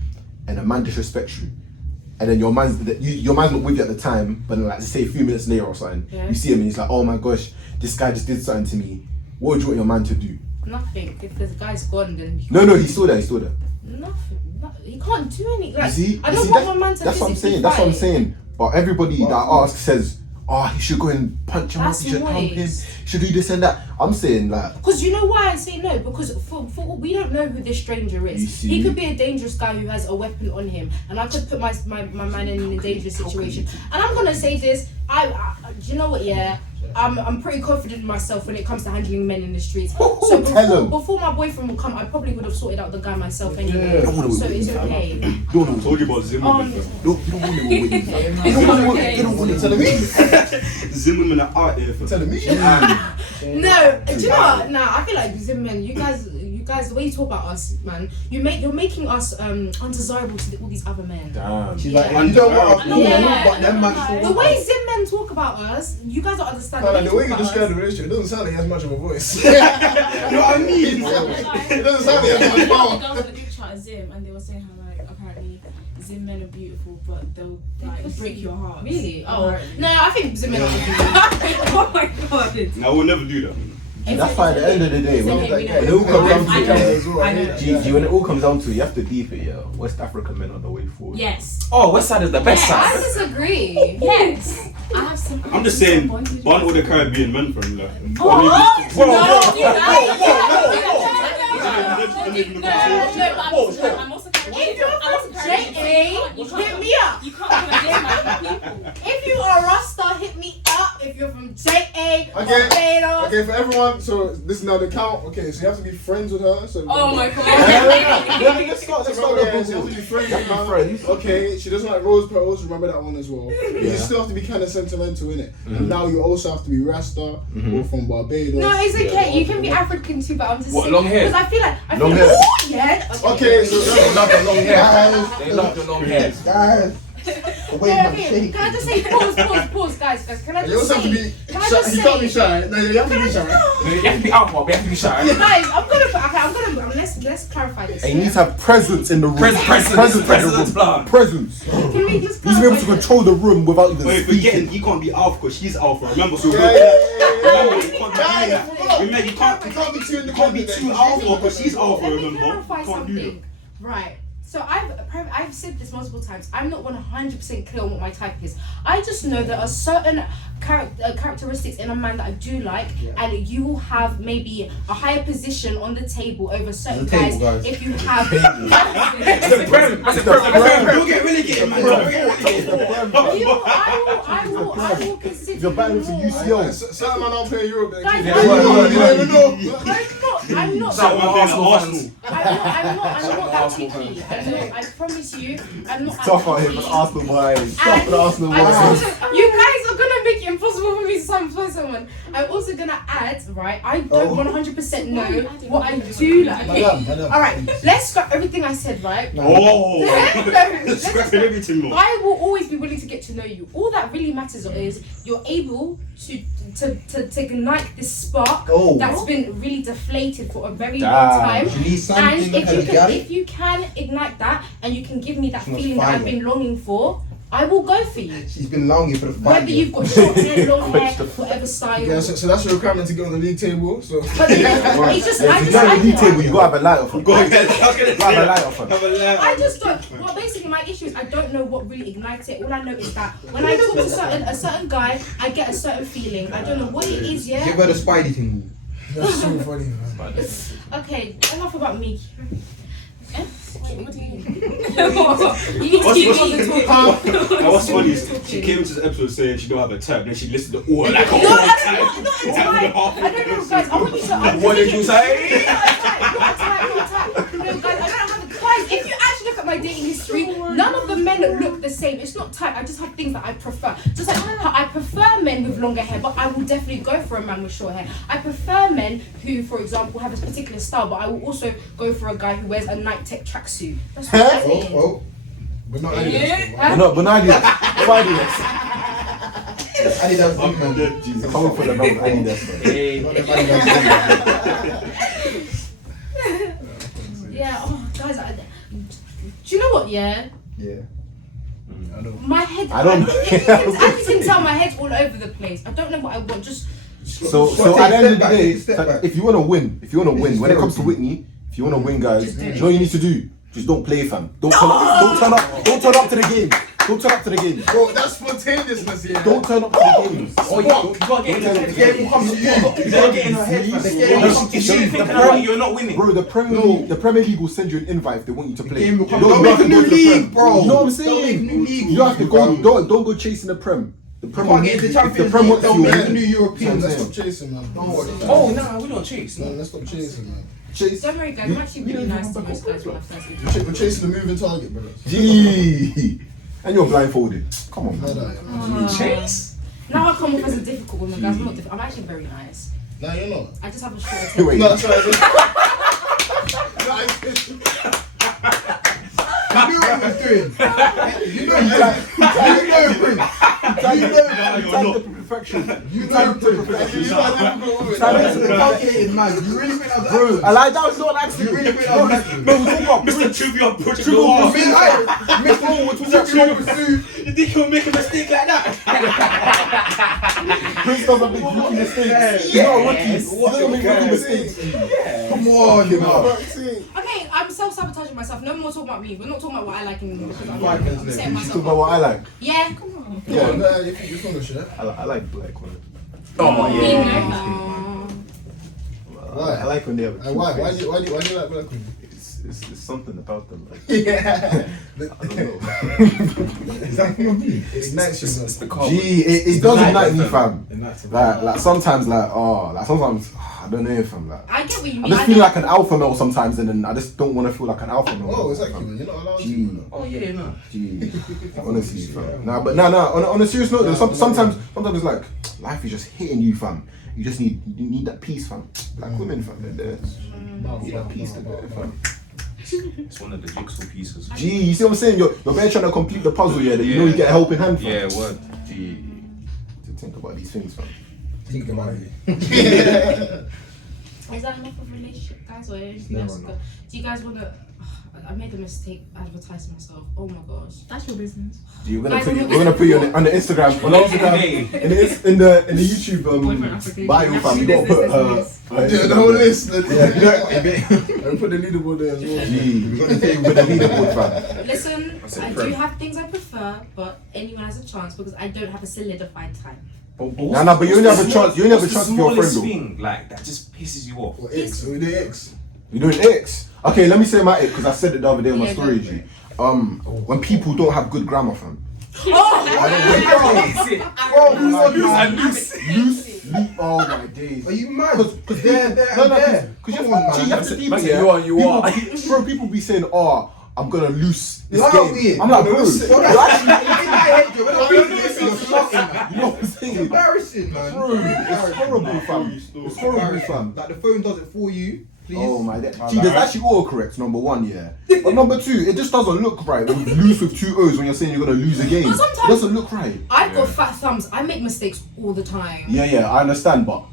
and a man disrespects you, and then your man's not with you at the time, but then, like say a few minutes later or something, Yeah. you see him and he's like, oh my gosh, this guy just did something to me. what would you want your man to do? Nothing. If the guy's gone, then he No, he's still there. He's still there. nothing. He can't do anything. Like, You see, I don't you see, want my man to that's what I'm physically saying. That's what I'm fight. saying. But everybody that asks says, "Oh, he should go and punch him up. That's He should pump him. noise. He should do this and that." I'm saying like, Because you know why I say no? Because for we don't know who this stranger You is. see? He could be a dangerous guy who has a weapon on him, and I could put my man in a dangerous situation. And I'm gonna say this. I do you know what? Yeah. I'm pretty confident in myself when it comes to handling men in the streets. So tell him. before my boyfriend will come, I probably would have sorted out the guy myself anyway. Don't wanna So wait it's with him. okay. I told you about Zimmerman. you don't want him with you. It's okay. You don't want him telling me. Zimmerman are out here. Telling me. No, do you know what? Nah, I feel like Zimmerman, you guys, the way you talk about us, man, you're making us undesirable to all these other men. Damn. She's Yeah. like, you know what? Yeah. But them man The way Zimmerman talk about us, you guys don't understand. Like, the way you talk about describe us. the relationship, it doesn't sound like he has much of a voice. You know what I mean? It doesn't sound like he has much power. Girls in the group chat Zim, and they were saying how like apparently Zim men are beautiful, but they'll like break your heart. Really? Oh, Apparently. no, I think Zimmerman. Oh my god. No, I will never do that. That's why at the end of the day, when It's okay, it all comes down to I it, know. yeah. I know. G, when it all comes down to it, you have to deep it, yeah. West African men are the way forward. Yes. Oh, West Side is the best I side. disagree. Yes. I have some. I'm just saying, born with the Caribbean men from like. What? Whoa, I'm also If you're from JA, hit me up. You can't even my people. If you are Rasta, hit me up. If you're from JA, Okay. Barbados. Okay, for everyone, so this is now the count. Okay, so you have to be friends with her. So Oh my god. Let's start So with you have to be friends with her. friends. Okay, she doesn't like rose petals. Remember that one as well. You still have to be kind of sentimental in it. And now you also have to be Rasta or from Barbados. No, it's okay. You can be African too, but I'm just What, saying. long hair? Because I feel like Long hair. Ooh, yeah. Okay, so They love the long hair. Guys, They love the long hair. guys. Wait, Yeah, man, okay. shake. Can I just say pause, guys? Can I you just also have to say? be. Can I Shy. just You can't be say? shy. No, you have to be shy. No, you have to be alpha, but you have to be shy. Guys, let's clarify this. And you need to have presence in the room. Presence, in the presence, blood. room. Presence. You Can we just need to be able to clarify? control the room without even Wait, speaking. forgetting you can't be alpha because she's alpha. Remember, so Yeah, remember, you can't be doing that. yeah. Remember, you can't be too independent. alpha because she's alpha. Let me Remember, clarify you can't do that. something. Right. So I've said this multiple times. I'm not 100% clear on what my type is. I just know there are certain characteristics in a man that I do like, and you will have maybe a higher position on the table over certain The table, guys guys. if you have. The prem. Don't get relegated, man. Don't get relegated. I will consider. You're battling for more. UCL. Certain man out here in Europe. Guys, You I'm don't even know. I'm not. Some man playing at Arsenal. I'm not that picky. I promise you, I'm not. Tough out here for the Arsenal boys. Tough for the Arsenal I boys. also, you guys are gonna make it impossible for me to find someone. I'm also gonna add, right? I don't 100% know what I do like. Madam. All right, let's scrap everything I said, right? Oh, Let's scrapping everything more. I will always be willing to get to know you. All that really matters is you're able to ignite this spark Oh. that's been really deflated for a very Damn. long time. You need And something if you can ignite that and you can give me that She must feeling that I've find been longing for, I will go for you. She's been longing for the fight. Whether you've got short hair, long hair, whatever style. Yeah, so that's your requirement to get on the league table. So But then, it's just, I If you just, go to the table, you gotta have a light off. Go ahead. I was gonna You gotta have a say light that. off. Have a laugh. I just don't. Well, basically, my issue is I don't know what really ignites it. All I know is that when I talk to a certain guy, I get a certain feeling. I don't know what it is yet. Give her the Spidey thing. that's so funny, man. Okay, enough about me. Wait, what do you mean? You need to keep on the talk. Now, what's funny is she came into the episode saying she don't have a type, then she listened to all like a No, whole not time. a type. I don't know, guys. I want you to. What did you say? Not a type. No, guys, I don't have a guys. If you actually look at my dating history, none of the men look the same. It's not type. I just have things that I prefer. Just like how I prefer men with longer hair, but I will definitely go for a man with short hair. I prefer men who, for example, have a particular style, but I will also go for a guy who wears a Nike Tech tracksuit. That's what I'm saying. Oh, But not Adidas. Huh? But not Adidas. Why Adidas? oh. Adidas big man. Jesus, coming for the wrong Adidas. Hey. Not them Adidas. Yeah, oh, guys, do you know what, yeah? Yeah. I know. My head, I don't know. as you can tell, my head's all over the place. I don't know what I want. Just So at the end of the day, if you wanna win, when it comes to Whitney, if you wanna win, guys, you know what you need to do? Just don't play, fam. Don't turn up to the game. Don't turn up to the game. Bro, that's spontaneousness, yeah. Don't turn up to the games. Oh, you gotta get in her head. The game will come to you. You gotta get in her head. If she thinking about it, you're not winning. Bro, the Premier League will send you an invite if they want you to play. Don't make a new league, bro. You know what I'm saying? You don't have to go. Don't go chasing the Prem. The Prem will get the if Champions the Prem League, wants they'll you. make the new European. Let's stop chasing, man. Oh, nah, we don't chase. No, let's stop chasing, man. Don't worry, guys. I'm actually really nice to most guys when I first meet. We're chasing the moving target, brother. Gee. And you're blindfolded. Come on, man. Chase? Now I come off as a difficult woman, guys. I'm not difficult. I'm actually very nice. No, you're not. I just have a short attention. Wait. No, sorry. You knew what he was doing. You know, to perfection. You know, calculated man. You really think that was Bro, I like that was not an accident. You really think that was accident? No, we're talking about Mr. Trivia Project Trivia Noir. You think he'll make a mistake like that? Prince doesn't make rookie mistakes. He's not a rookie. He doesn't make rookie mistakes. Come on, you know. Okay, I'm self-sabotaging myself. No more talking about me. We're not talking about what I like anymore because I'm 5 minutes later. setting Talk myself about up. what I like. Yeah, come on. Yeah, you feel the shit. I like black women. Oh, Me, yeah. no. Why? I like when they have a cute Why? Why face. do you like black women? It's something about them. Like, Yeah. I don't know. Is that for me? It ignites you, It's the man. car. Gee, it does ignite me, fam. Like, Like sometimes, sometimes I don't know, fam. Like, I get what you I mean. just feel like an alpha male sometimes, and then I just don't want to feel like an alpha male. Oh, exactly, man. You're not allowed to. Gee. man. Oh, yeah, no. Gee, honestly, fam. Nah, but on a serious note, though, sometimes it's like life is just hitting you, fam. You just need that peace, fam. Like women, fam. They're there. Need that peace, they're there, fam. It's one of the jigsaw pieces. Gee, you see what I'm saying? You're there trying to complete the puzzle, yeah. That you know you get a helping hand, fam. Yeah, word. Gee, to think about these things, fam. think about it. Is that enough of a relationship, guys, or anything Never else? enough. Do you guys wanna? I made a mistake advertising myself. Oh my gosh. That's your business. We're gonna put you on the Instagram, in the YouTube bio, fam. You gotta put her. The whole list. Yeah. And put the leaderboard there as well. Gee, we're gonna take with the leaderboard, fam. Listen, That's a I pro. do have things I prefer, but anyone has a chance because I don't have a solidified type. Nah, but you only have a chance. You only have a chance with your friend, though. Thing like that just pisses you off. Or X. Or the X. You're doing X. Okay, let me say my X because I said it the other day on my Yeah, story, go for G. it. When people don't have good grammar, fam. Loose. Oh my days. Are you mad? Because They're there. Because Come on, you have to man. be You are. Bro, people be saying, oh, I'm gonna loose this You're game. weird. I'm like, bro, You're you're actually, you know what I'm saying? It's embarrassing, man. Bro, it's horrible, fam. It's horrible, fam. Like the phone does it for you. Please. Oh my god. Gee, there's actually autocorrect, number one, yeah. But number two, it just doesn't look right when you lose with 2 O's when you're saying you're gonna lose a game. But It sometimes- doesn't look right. I've got fat thumbs. I make mistakes all the time. Yeah, I understand, but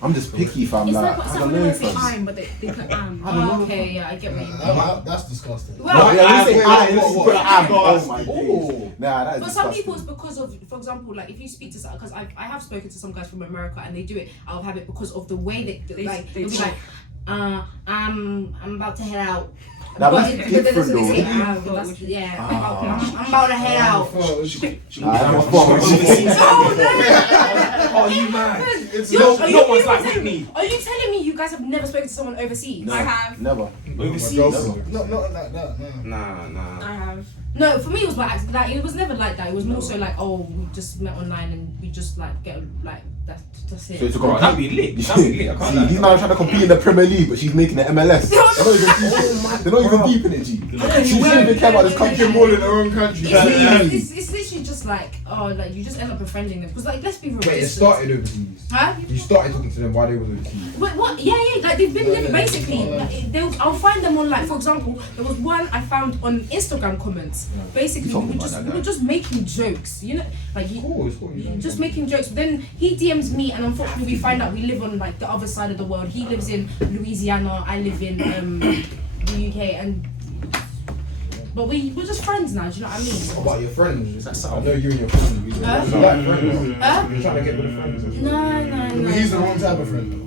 I'm just picky, fam. It's Like, like I when don't they know, say fam. I'm, but they put am. Oh, okay, yeah, I get what you mean. That's disgusting. Well, No, yeah, when you say I, what, let's what? put an am. Oh my Oh. days. Nah, that is But some disgusting. people it's because of, for example, like if you speak to some, because I have spoken to some guys from America and they do it out of habit because of the way they like they'll be talk. like, I'm about to head out. Nah, but But that's they different, say, though. that's- yeah, I'm about to head out. Nah, I'm a fuck. Oh, you man. No one's like Whitney. Are you telling me you guys have never spoken to someone overseas? No. I have. Never. Overseas. Not like that, no. Nah. I have. No, for me it was by accident. Like, it was never like that. It was more so like, oh, we just met online and we just like get like that's it. So it's a Bro, that'd be lit. That'd be lit. I can't See, lie. these man are trying to compete in the Premier League, but she's making the MLS. They're not even deep in it, G. She shouldn't even care about this country. All in her own country. It's literally just like, oh, like you just end up befriending them because like let's be real. Wait, it started overseas. Huh? You started talking to them while they was overseas. But what? Yeah, like they've been living basically. Like, I'll find them on like, for example, there was one I found on Instagram comments. Basically, we were just making jokes, you know, like just making jokes. But then he DMs me, and unfortunately, we find out we live on like the other side of the world. He lives in Louisiana. I live in the UK, and But we're just friends now. Do you know what I mean? What about your friends? That's I know you and your friends. You like friends. Huh? You're trying to get with friends. No. He's the wrong type of friend.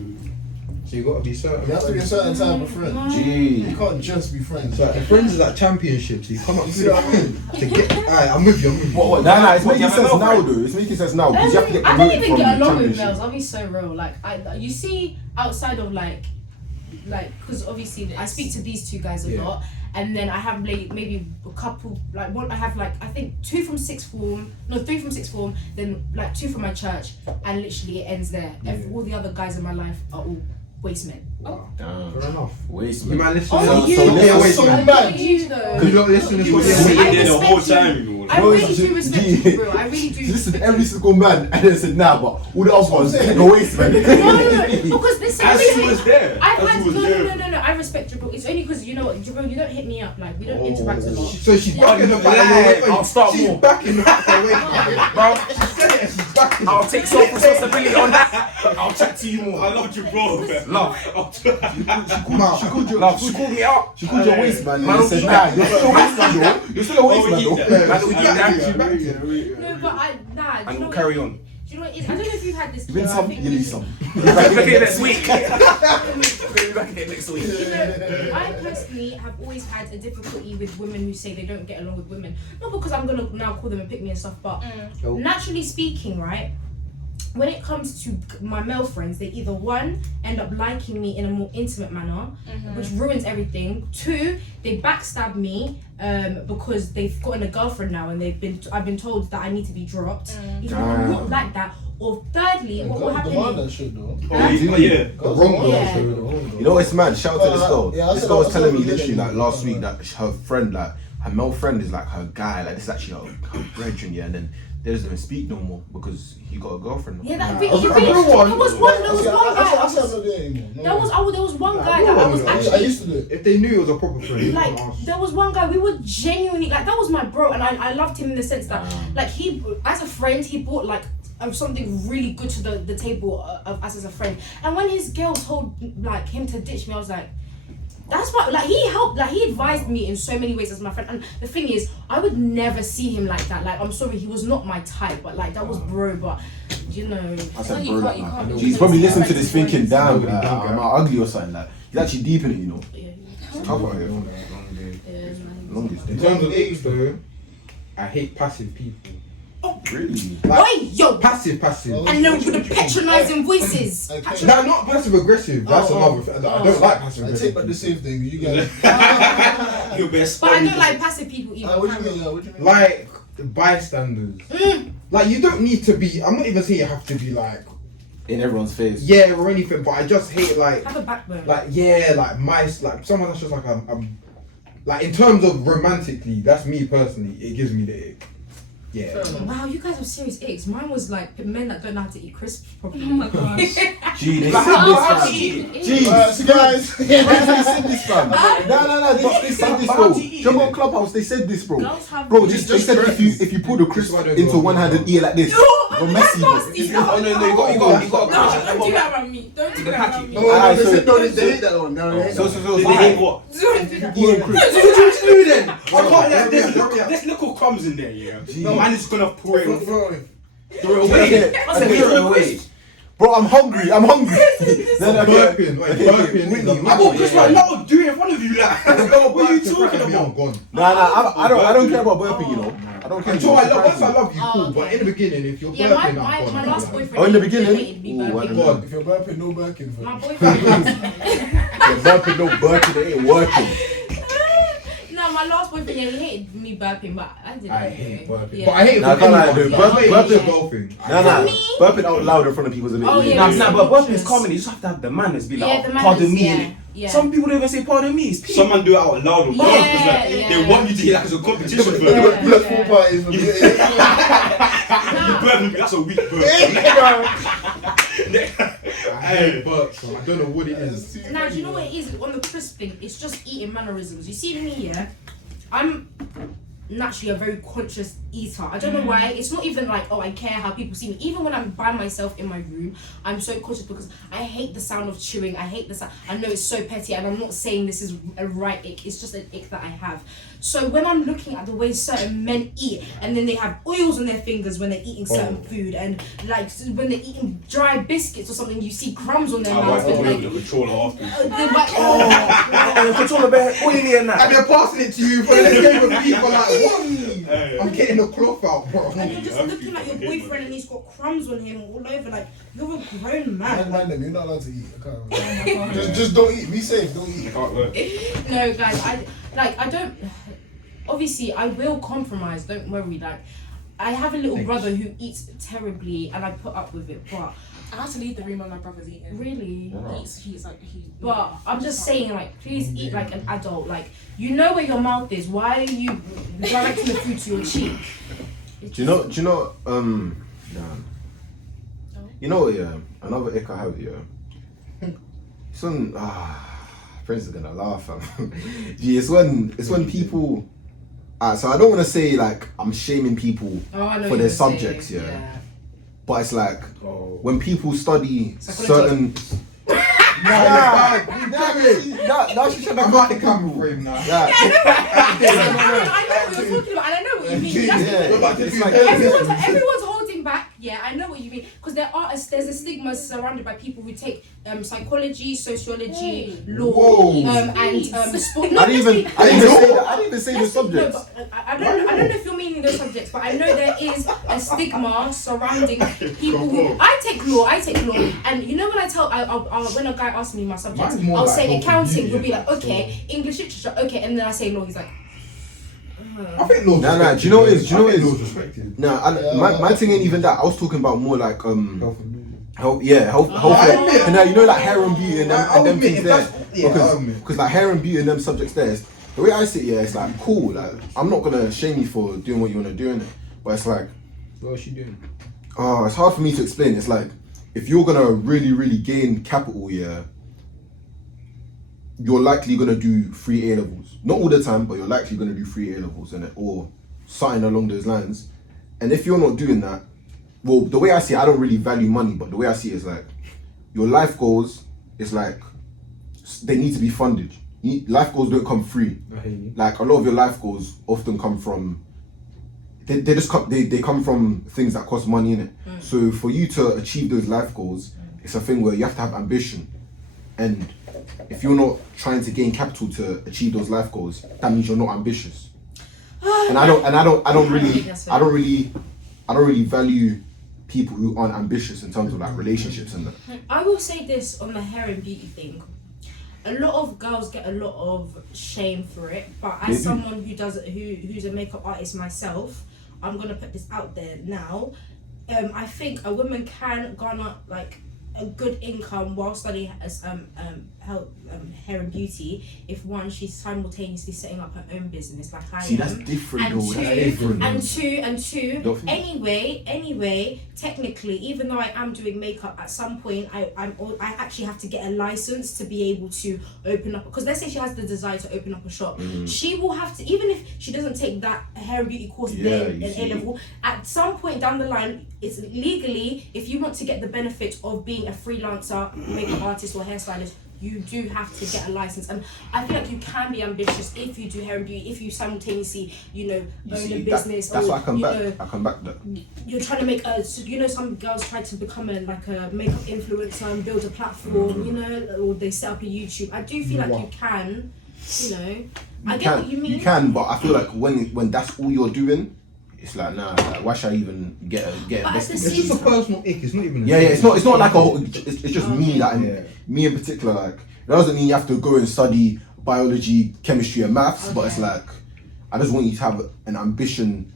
So you got to be certain. You have to be a certain type of friend. Gee. You can't just be friends. So friends is like championships. You come up You with see what I mean? to get. Alright, I'm with you. What? Nah, it's making sense now, though. It's making sense now because you have to get I don't promoted even from get the along with championship. males. I'll be so real. Like you see, outside of like, because obviously I speak to these two guys a lot, and then I have like maybe a couple. Like one, I have like I think 2 from sixth form, no 3 from sixth form, then like 2 from my church, and literally it ends there. All the other guys in my life are all waste men. Wow. Damn. Fair enough. Waste, You man. might listen. Oh, you. so yeah, wait, so man. bad. You though. You don't listen to You what were they're sitting saying. there the whole respect time. you. You know. I Bro, really do respect you, bro. I really do. Listen, respect every you. single man, and then said, nah, but all the other ones, go waste, man. No, because listen, As he was there. I've As had he was there. no. I respect Jubril. It's only because you know what, Jubril, you don't hit me up like we don't interact a lot. So she's back in the fact Live. that I'll start she's more. back in the fact that Bro, she said it and she's back in I'll take self responsibility on that. I'll chat to you more. I love you, bro. Love. She called you, Love. She called me out. she called you a waste, man. Man, And said, nah, you're still a waste, man, though. You're still a waste, man, though. Man, we do that. She's back in. No, but I nah. Do And you know we'll what carry it- on. Do you know what it is? I don't know if you've had this. You win Kierra, I some, think you lose some. Look at it next week. Back in it next week. You know, I personally have always had a difficulty with women who say they don't get along with women. Not because I'm gonna now call them a pick me and stuff, but naturally speaking, right? When it comes to my male friends, they either one end up liking me in a more intimate manner, which ruins everything. 2, they backstab me because they've gotten a girlfriend now, and I've been told that I need to be dropped. Even though I'm not like that. Or thirdly, what will happen Demand is that shit though. Oh, yeah. The wrong girl. Yeah. so the wrong girl. You know what's mad? Shout out to this girl. Yeah, I This said girl was I telling me said literally like it. last week that her friend, like her male friend, is like her guy. Like this is actually her brethren, yeah. And then they doesn't even speak no more because he got a girlfriend. yeah, that Nah. really, There was one there was one I guy. said I'm not doing it anymore. No. There was one Nah, guy that I was I I actually used to do it. If they knew it was a proper friend, they like. wouldn't ask. There was one guy we were genuinely like that was my bro, and I loved him in the sense that like he as a friend he brought like something really good to the table of us as a friend. And when his girl told like him to ditch me, I was like. That's why, like, he helped, like, he advised me in so many ways as my friend. And the thing is, I would never see him like that. Like, I'm sorry, he was not my type, but, like, that was bro, but, you know. I said, you bro, can't- you like, can't man. be He's probably jealous. listening to this thinking, damn, Nobody don't I'm care. not ugly or something. Like he's actually deep in it, you know. Yeah, It's tough out here. Longest In day. terms of icks though, I hate passive people. Really? Oi, yo! Passive. And then with the patronizing voices. Okay. No, not passive aggressive. That's another thing. I don't like passive I aggressive. take back the same thing. You guys. Your best But I friend. don't like passive people either. What do you mean? What do you mean? Like bystanders. Like you don't need to be. I'm not even saying you have to be like In everyone's face. yeah or anything, but I just hate like Have a backbone. like someone that's just like like in terms of romantically, that's me personally. It gives me the ick. Yeah. Wow, you guys have serious icks. Mine was like men that don't know how to eat crisps properly. Oh my gosh. Gee, they Like, said how this, do you eat? fam. Gee, So guys, they said this, fam. No, they said this, But bro. how do you eat Jump it? on Clubhouse, they said this, bro. Girls have Bro, just they said if you pull the crisp into one hand and eat it like this, you're messy, bro. nasty. Oh, no, you got No, don't do that around me. Don't do that around me. Alright, they so- said no, they hate that one. No, they hate So, that so, They so, hate what? Don't do that. eating crisp. What you do then? I can't hurry let up, this hurry look. up. There's little crumbs in there, yeah. No. Man is gonna pour it. one. Throw it. Throw it away. I said throw it away. Bro, I'm hungry. Then Burping, like burping. Whitney, I got Chris like no, do it in front of you, like. What are you talking I'm about? gone. Nah, I don't care about burping, you know. I don't care. Until once I love you, Oh, cool. okay. But in the beginning, if you're Yeah, burping, my I'm gone. last boyfriend. Oh, in the beginning? hated me Ooh, I burping. don't know. God. If you're burping, no burping. My boyfriend. Burping, no burping, it ain't working. No, my last boyfriend, yeah, he hated me burping, but I did. I hate burping. Yeah. But I hate it Nah, I for can't lie, anyone. dude. Burping Burping- is a girl thing. Nah. me? Burping out loud in front of people is a bit Oh, weird. yeah. Nah, but burping is common. You just have to have the manners. Be like, Yeah, the oh, manners, pardon me. yeah, innit? yeah. Some people don't even say pardon me. It's peak. Someone do it out loud on purpose. Yeah, Like, yeah. they want you to hear like it's a competition for Yeah, it. yeah, full parties. You burp, that's a weak burp. I hate burps, man. I don't know what it is. Now, do you know what it is on the crisp thing? It's just eating mannerisms. You see me, yeah? I'm naturally a very conscious eater. I don't know why. It's not even like, oh, I care how people see me. Even when I'm by myself in my room, I'm so conscious because I hate the sound of chewing. I hate the sound. I know it's so petty, and I'm not saying this is a right ick. It's just an ick that I have. So when I'm looking at the way certain men eat, and then they have oils on their fingers when they're eating certain food, and like when they're eating dry biscuits or something, you see crumbs on their mouth. Like the controller after. They're like, The controller bare oily and And that. they're passing it to you for the game of people like, what? I'm getting the cloth out, bro. and you're just looking at your boyfriend and he's got crumbs on him all over. Like, you're a grown man. Mind them, you're not allowed to eat. I can't. Just don't eat. Be safe. Don't eat. No, guys, I don't. Obviously, I will compromise. Don't worry. Like, I have a little brother who eats terribly, and I put up with it. But I have to leave the room when my brother's eating. really, He's like he. but I'm just saying, like, please eat like an adult. Like, you know where your mouth is. Why are you directing the food to your cheek? Do you know? You know, yeah. Another ick I have, yeah. Friends is gonna laugh. Gee, it's when people. So I don't want to say like I'm shaming people for their subjects, yeah. But it's like when people study certain. Damn it! I'm about to come for him now. Yeah. I know what you're talking about, and I know what you mean. Everyone's holding back. Yeah, I know what you mean. Because there's a stigma surrounded by people who take psychology, sociology, law, and sport. I didn't even say the subjects. No, I don't know if you're meaning those subjects, but I know there is a stigma surrounding people who. I take law, and you know when when a guy asks me my subjects, I'll say accounting. He'll be like, okay, English literature, okay, and then I say law. He's like. I think law's Do you know what it is? law's respected. My thing ain't even that. I was talking about more like Health and beauty. health. And now you know like hair and beauty and them things there. Because like hair and beauty and them subjects there. The way I sit here, it's like cool. Like I'm not gonna shame you for doing what you wanna do in it, but it's like, What is she doing? it's hard for me to explain. It's like if you're gonna really, really gain capital, yeah, you're likely gonna do 3 A levels. Not all the time, but you're likely gonna do 3 A levels in it, or something along those lines. And if you're not doing that, well, the way I see it, I don't really value money, but the way I see it is like your life goals is like they need to be funded. Life goals don't come free. Like a lot of your life goals often come from they come from things that cost money in it. So for you to achieve those life goals, it's a thing where you have to have ambition. And if you're not trying to gain capital to achieve those life goals, that means you're not ambitious. And I don't really value people who aren't ambitious in terms of like relationships and that. I will say this on the hair and beauty thing. A lot of girls get a lot of shame for it, but as someone who's a makeup artist myself, I'm gonna put this out there now. I think a woman can garner like a good income while studying as hair and beauty if one, she's simultaneously setting up her own business like I am. That's different and though. two, That's different. And two, anyway, technically, even though I am doing makeup, at some point I actually have to get a license to be able to open up, because let's say she has the desire to open up a shop, she will have to, even if she doesn't take that hair and beauty course there at A level, at some point down the line, it's legally, if you want to get the benefit of being a freelancer makeup artist or hairstylist, you do have to get a license. And I feel like you can be ambitious if you do hair and beauty, if you simultaneously, own a business. That's or, why I come back that. You're trying to make some girls try to become a makeup influencer and build a platform, or they set up a YouTube. I do feel like you can, I get what you mean. You can, but I feel like when that's all you're doing, it's like nah. Like, why should I even get invested? It's just a personal ick. It's not even. It's not like it's just me me in particular. Like it doesn't mean you have to go and study biology, chemistry, and maths. But it's like I just want you to have an ambition.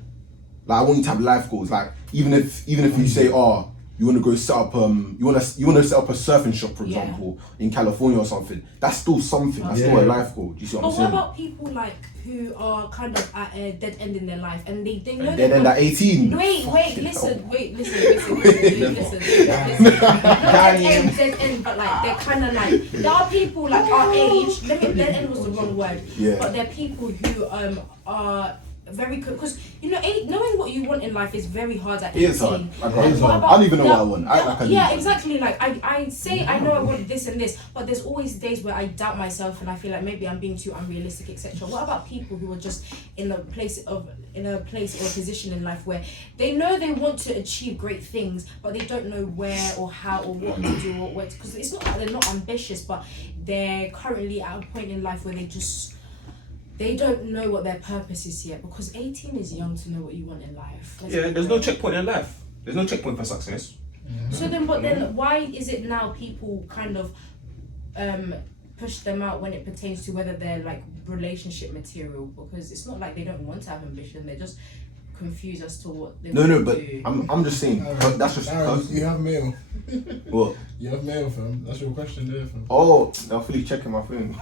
Like I want you to have life goals. Like even if you say you want to go set up you want to set up a surfing shop, for example, in California or something. That's still something. That's still a life goal. Do you see what I'm saying? But what about people who are kind of at a dead end in their life and they know dead end at 18? Listen. Dead end, but like they're kind of like, there are people like our age. Dead end was the wrong word. Yeah. But there are people who are very because you know knowing what you want in life is very hard at 18. It is hard. I What don't even know what I want. I act like I yeah, do. exactly. Like I say I know I want this and this, but there's always days where I doubt myself and I feel like maybe I'm being too unrealistic, etc. What about people who are just in a place or a position in life where they know they want to achieve great things, but they don't know where or how or what to do or what, because it's not that they're not ambitious, but they're currently at a point in life where they don't know what their purpose is yet, because 18 is young to know what you want in life. There's no checkpoint in life. There's no checkpoint for success. So then, why is it now people kind of push them out when it pertains to whether they're like relationship material? Because it's not like they don't want to have ambition, they're just confused as to what they want to but do. I'm just saying, that's just personal. You have mail. What? You have mail, fam. That's your question there, fam. Oh, I'm fully checking my phone.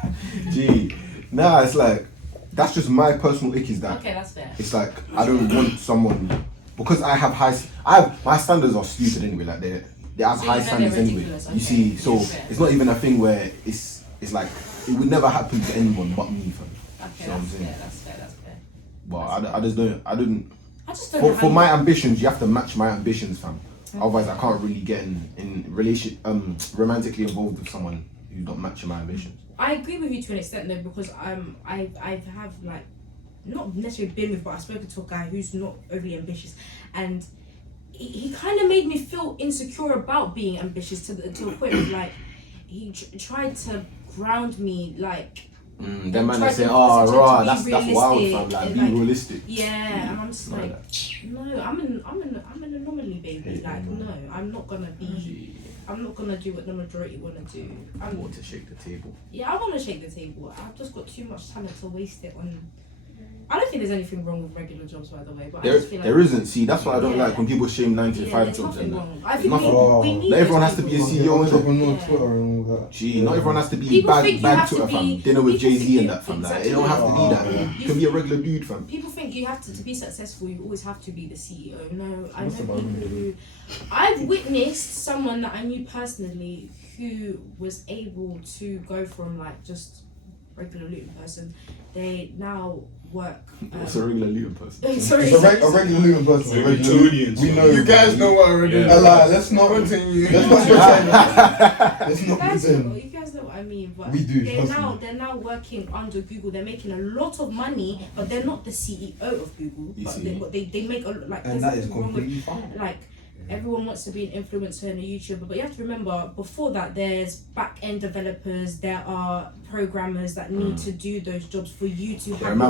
Gee. Nah, it's like, that's just my personal ick is that. Okay, that's fair. It's like, I don't want someone, because I have my standards are stupid anyway, like they have So high you know standards they're anyway. ridiculous, You see, so yeah, fair. it's not even a thing where it's like, it would never happen to anyone but me, fam. Okay, You know what I'm that's saying? fair, that's fair, that's fair. But I just don't, I just don't know for how you- my ambitions, you have to match my ambitions, fam. Otherwise, I can't really get in romantically involved with someone who's not matching my ambitions. I agree with you to an extent though, because I have like not necessarily been with, but I've spoken to a guy who's not overly ambitious, and he kind of made me feel insecure about being ambitious to a point of like he tried to ground me like. Them man Tried that say, to oh, force it to raw, be that's wild, fam. realistic, Like, and, be like, realistic. Yeah, and I'm just Like like, no, I'm an anomaly, baby. Like, no, I'm not gonna do what the majority wanna do. I want to shake the table. Yeah, I wanna shake the table. I've just got too much talent to waste it on. I don't think there's anything wrong with regular jobs, by the way, but I just feel like There isn't. See, that's what I don't Yeah. like when people shame 9 to 5 there's jobs nothing and that. wrong. I think Nothing. we need Not everyone those has to be a people. CEO, innit? entrepreneur, Yeah. Twitter and all that. Gee, not everyone has to be People think you bag have to Twitter, be- fam. Dinner with people Jay-Z think and you- that, fam. Like, exactly. it don't have to be that. Yeah. You can be a regular dude, fam. People think you have to be successful, you always have to be the CEO. No, I know What's people about me? who. I've witnessed someone that I knew personally who was able to go from like just regular looting person, they now work. What's a regular Luton person? Sorry. It's a regular human person. So a regular- Newtonians, we man. know. You guys know what already. Yeah. Let's not Continue. Let's not pretend. Let's You not guys, pretend. you guys know what I mean, but We do, trust they're now working under Google. They're making a lot of money, but they're not the CEO of Google. You But see. they make a like. And there's that is nothing wrong with- completely fine. like everyone wants to be an influencer and a YouTuber, but you have to remember before that there's back-end developers, there are programmers that need to do those jobs for you to There have. are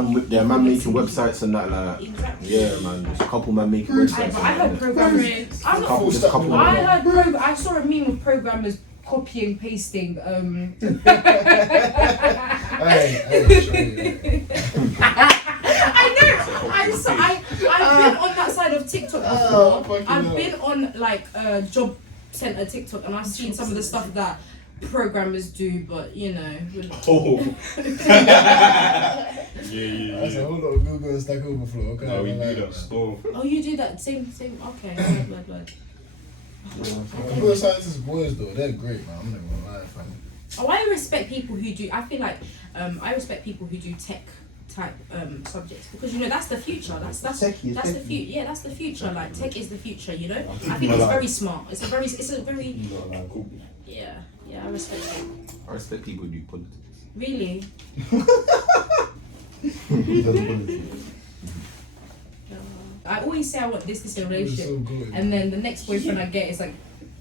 man making websites and that, like, Exactly. yeah, man. There's a couple man making I, websites. but I heard and that. programmers. I'm not. There's a couple. I heard I saw a meme of programmers copying, pasting. I've been on that side of TikTok before. I've been on like job center TikTok, and I've seen some of the stuff that programmers do, but you know. Oh. I said, hold on, Google and Stack Overflow. Okay. No, we like do that stuff. Oh, you do that same. Okay, blood. Computer science is boys though. They're great, man. I'm not gonna lie, fam. Oh, I respect people who do. I feel like I respect people who do tech type subjects, because you know that's the future. That's the future. Yeah, that's the future. Like tech is the future. You know, I think it's very smart. It's a very yeah. I respect it. I respect people who do politics. Really. I always say I want this in a relationship, So good. and then the next boyfriend I get is like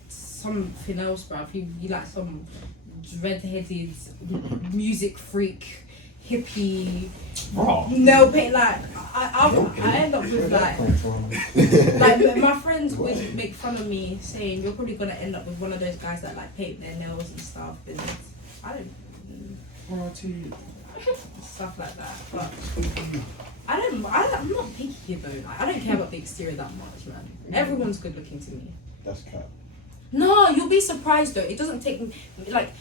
something else, bruv. He like some red-headed music freak, hippie, Bro. nail paint. Like I end up with like my friends would make fun of me saying you're probably gonna end up with one of those guys that like paint their nails and stuff, and I don't. Stuff like that, but I'm not picky though. Like, I don't care about the exterior that much, man. Everyone's good looking to me. That's cat. No, you'll be surprised though. It doesn't take like,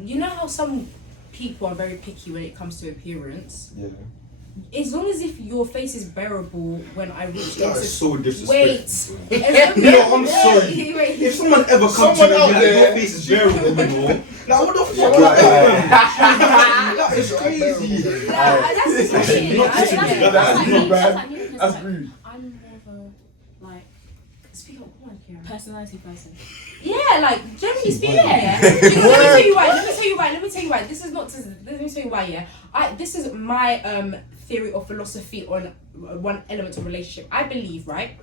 you know how some people are very picky when it comes to appearance. Yeah. As long as if your face is bearable when I reach That into is so disrespectful. wait. You know, I'm sorry. Wait. If someone ever comes to Someone me out and like, there- your face is bearable, you know, like what the fuck? Right. Like, That is crazy. That's disgusting. That's rude. I'm more of a like Speak up, come on, Kierra. personality person. Yeah, like generally speaking, yeah. Let me tell you why. This is not. Let me tell you why. Yeah, this is my theory or philosophy on one element of relationship. I believe, right,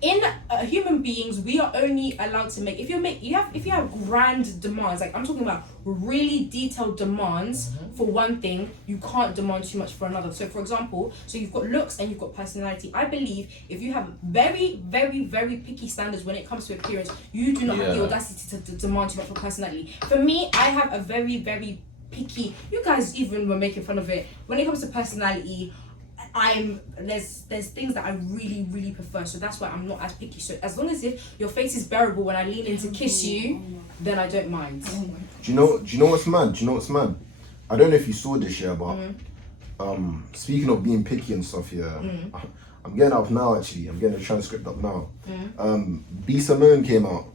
in human beings, we are only allowed to make if you have grand demands. Like I'm talking about really detailed demands for one thing. You can't demand too much for another. So, for example, you've got looks and you've got personality. I believe if you have very, very, very picky standards when it comes to appearance, you do not have the audacity to demand too much for personality. For me, I have a very, very picky. You guys even were making fun of it. When it comes to personality, there's things that I really, really prefer. So that's why I'm not as picky. So as long as if your face is bearable when I lean in to kiss you, then I don't mind. Do you know what's mad? I don't know if you saw this year, but speaking of being picky and stuff, I'm getting up now. Actually, I'm getting a transcript up now. B Simone came out,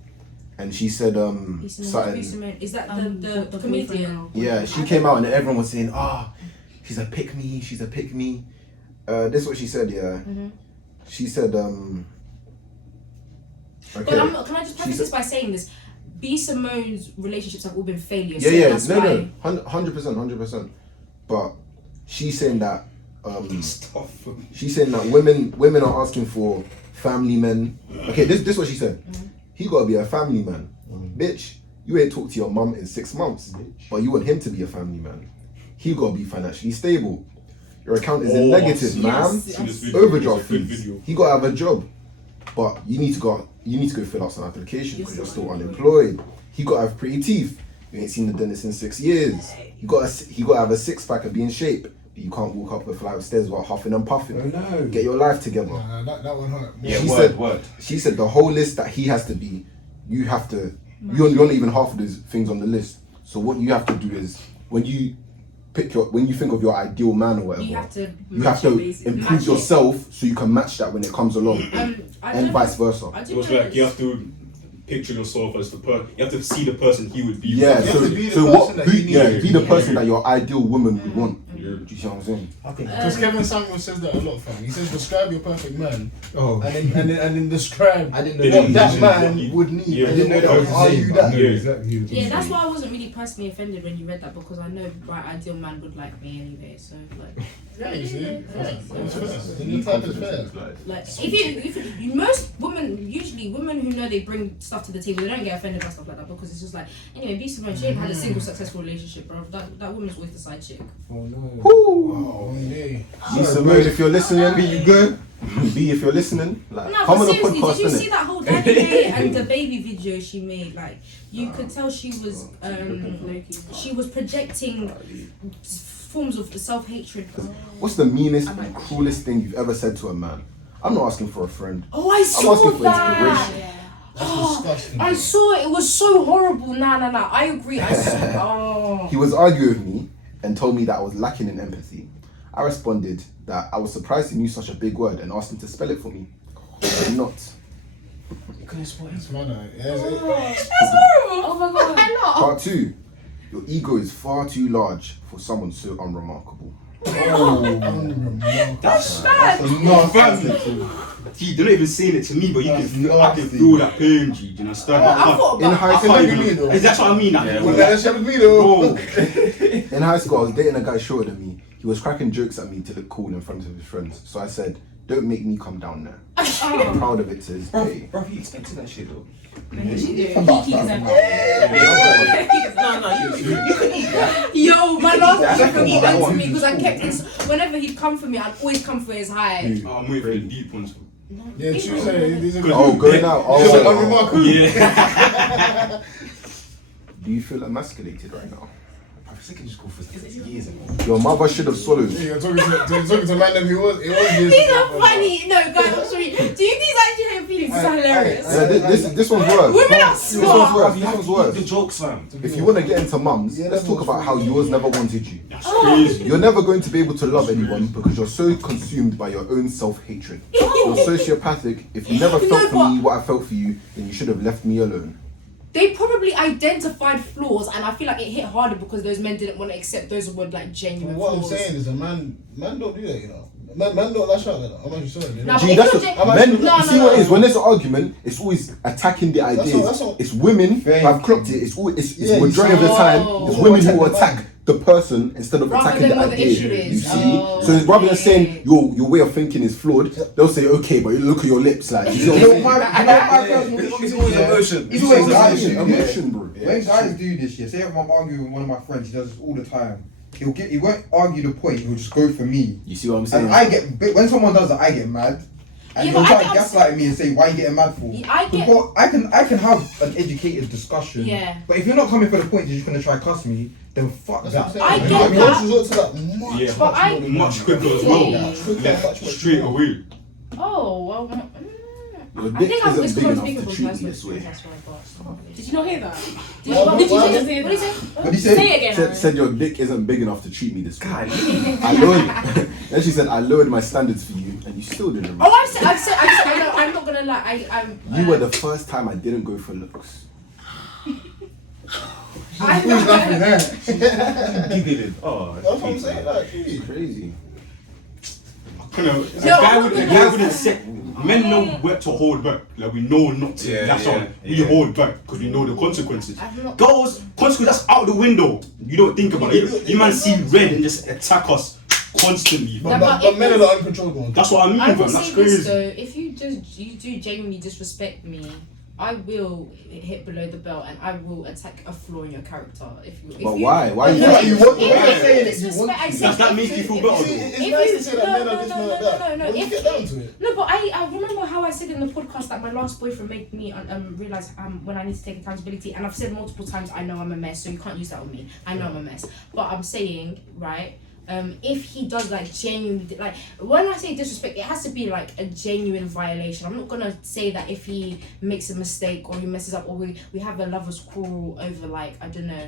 and she said something. Is that the comedian? Yeah, she came out and everyone was saying, she's a pick me. This is what she said. She said okay. But can I just preface this by saying this? B Simone's relationships have all been failures. Yeah, so that's why. 100%. But she's saying that women are asking for family men. Okay, this is what she said. He gotta be a family man. Bitch, you ain't talked to your mum in 6 months, but you want him to be a family man. He gotta be financially stable. Your account is in negative, man. Overdraft fees. He gotta have a job, but you need to go fill out some application because you're still unemployed. He gotta have pretty teeth. You ain't seen the dentist in 6 years. He gotta have a 6-pack and be in shape. But you can't walk up a flight of stairs while huffing and puffing. Oh, no. Get your life together. That one hurt. She said the whole list that he has to be, you have to. You're not even half of those things on the list. So what you have to do is when you think of your ideal man or whatever, you have to improve yourself so you can match that when it comes along, and vice versa. It was like you have to picture yourself as the person. You have to see the person he would be. Yeah, be the person that your ideal woman would want. Do you see what I'm saying? Because Kevin Samuel says that a lot, fam. He says describe your perfect man. And then describe what that man would need. I didn't know that was Yeah, that's why I wasn't really personally offended when you read that, because I know my ideal man would like me anyway. So like. Yeah, you see. It's fair. Like if you most women, usually women who know they bring stuff to the table, they don't get offended by stuff like that, because it's just like, anyway, B Simone, she ain't had a single successful relationship, bro. That woman's always the side chick. Oh no. B Simone, if you're listening, B, you good? B, if you're listening, like, no, come on the seriously, podcast. Did you see that whole Daddy Day and the baby video she made? Like, you could tell she was projecting forms of self-hatred. What's the meanest and cruelest thing you've ever said to a man? I'm not asking for a friend. Oh, I saw I'm asking for that. inspiration. Disgusting. I saw it. It was so horrible. Nah. I agree. He was arguing with me and told me that I was lacking in empathy. I responded that I was surprised he knew such a big word and asked him to spell it for me. I'm not. You couldn't spell it. That's horrible. Oh my god. I know. Part 2. Your ego is far too large for someone so unremarkable. That's family. Gee, they're not even saying it to me, but I can feel that pain, G. You know, in high school, that's what I mean. In high school, I was dating a guy shorter than me. He was cracking jokes at me to look cool in front of his friends. So I said, "Don't make me come down there." I'm proud of it to this day. Bro, he expected that shit though. You can eat that. Yo, my last boyfriend did that to me because I kept his. Whenever he'd come for me, I'd always come for his high. I'm waiting for the deep ones. Yeah, Tuesday. Going out. Unremarkable. Yeah. Do you feel emasculated right now? I think I just go for years ago. Your mother should have swallowed. You're talking to man that it was These are funny. No, guys, I'm sorry. Do you guys actually have feelings? This is hilarious. This one's worse. Women are smart. This one's worse. The jokes, fam. If you want to get into mums, let's talk about how yours never wanted you. That's crazy. You're never going to be able to love anyone because you're so consumed by your own self-hatred. You're sociopathic. If you never felt for me what I felt for you, then you should have left me alone. They probably probably identified flaws, and I feel like it hit harder because those men didn't want to accept those were like genuine What I'm flaws. saying is, a man don't do that, you know. Man don't lash out like that. I'm actually sorry. You know? Nah, Gee, if that's you're the, gen- men, No, you see no, what no. it is, when there's an argument, it's always attacking the ideas. that's all. It's women Fair. who have clocked it. It's always, it's Yeah, majority of the time, Oh. it's women who will attack the person instead of Rather attacking than the what the idea. issue is. You see? Oh, So it's rather than okay. saying your way of thinking is flawed, they'll say, okay, but look at your lips, like, you know what I'm saying? My personal It's issue always is, yeah, emotion. It's always Emotion, emotion. emotion, bro. When guys do this shit, say if I'm arguing with one of my friends, he does this all the time. He won't argue the point. He'll just go for me. You see what I'm saying? And I get when someone does that, I get mad. And Yeah, he'll but try I to get gaslight me and say, "Why are you getting mad for?" Yeah, I get- But I can have an educated discussion. Yeah. But if you're not coming for the point, you're just gonna try to cuss me. Then fuck That's that. what I'm saying. I You get know, that. resort to that much, Yeah, but I- more than Much that. quicker as well. Yeah. Left straight away. Oh well. Your I dick think I'm isn't just big because enough speaking to from treat me personal this way. experience. That's why I got. Did you not hear that? Did Well, Did you well, just hear What did he that? say? What he said? Say it again. Aaron. Said your dick isn't big enough to treat me this way. I lowered. Then she said I lowered my standards for you, and you still didn't. Oh, I've said. I know. I'm not gonna lie. I'm. You were the first time I didn't go for looks. Who's laughing there? Giggling. Oh, That's what I'm saying. Like, It's crazy. The guy wouldn't say. Men know where to hold back. Like we know not to. Yeah, That's yeah, how we yeah. hold back because we know the consequences. I've not- Girls, consequences that's out the window. You don't think about it. You man see red and just attack us constantly. But but men are the uncontrollable. That's what I mean, I fam. will That's say this crazy. though, if you do genuinely disrespect me, I will hit below the belt and I will attack a flaw in your character. But why? Why No, you? if you want- if why? you Saying it, disrespect- you want I to. said Does that if make you feel if better, See, though? it's If nice you- to say that men are this, men are that. no. When you If get down to it. No, but I remember how I said in the podcast that my last boyfriend made me realize when I need to take accountability, and I've said multiple times I know I'm a mess, so you can't use that on me. I know I'm a mess, but I'm saying right. If he does like genuinely like when I say disrespect, it has to be like a genuine violation. I'm not gonna say that if he makes a mistake or he messes up or we have a lover's quarrel over like I don't know.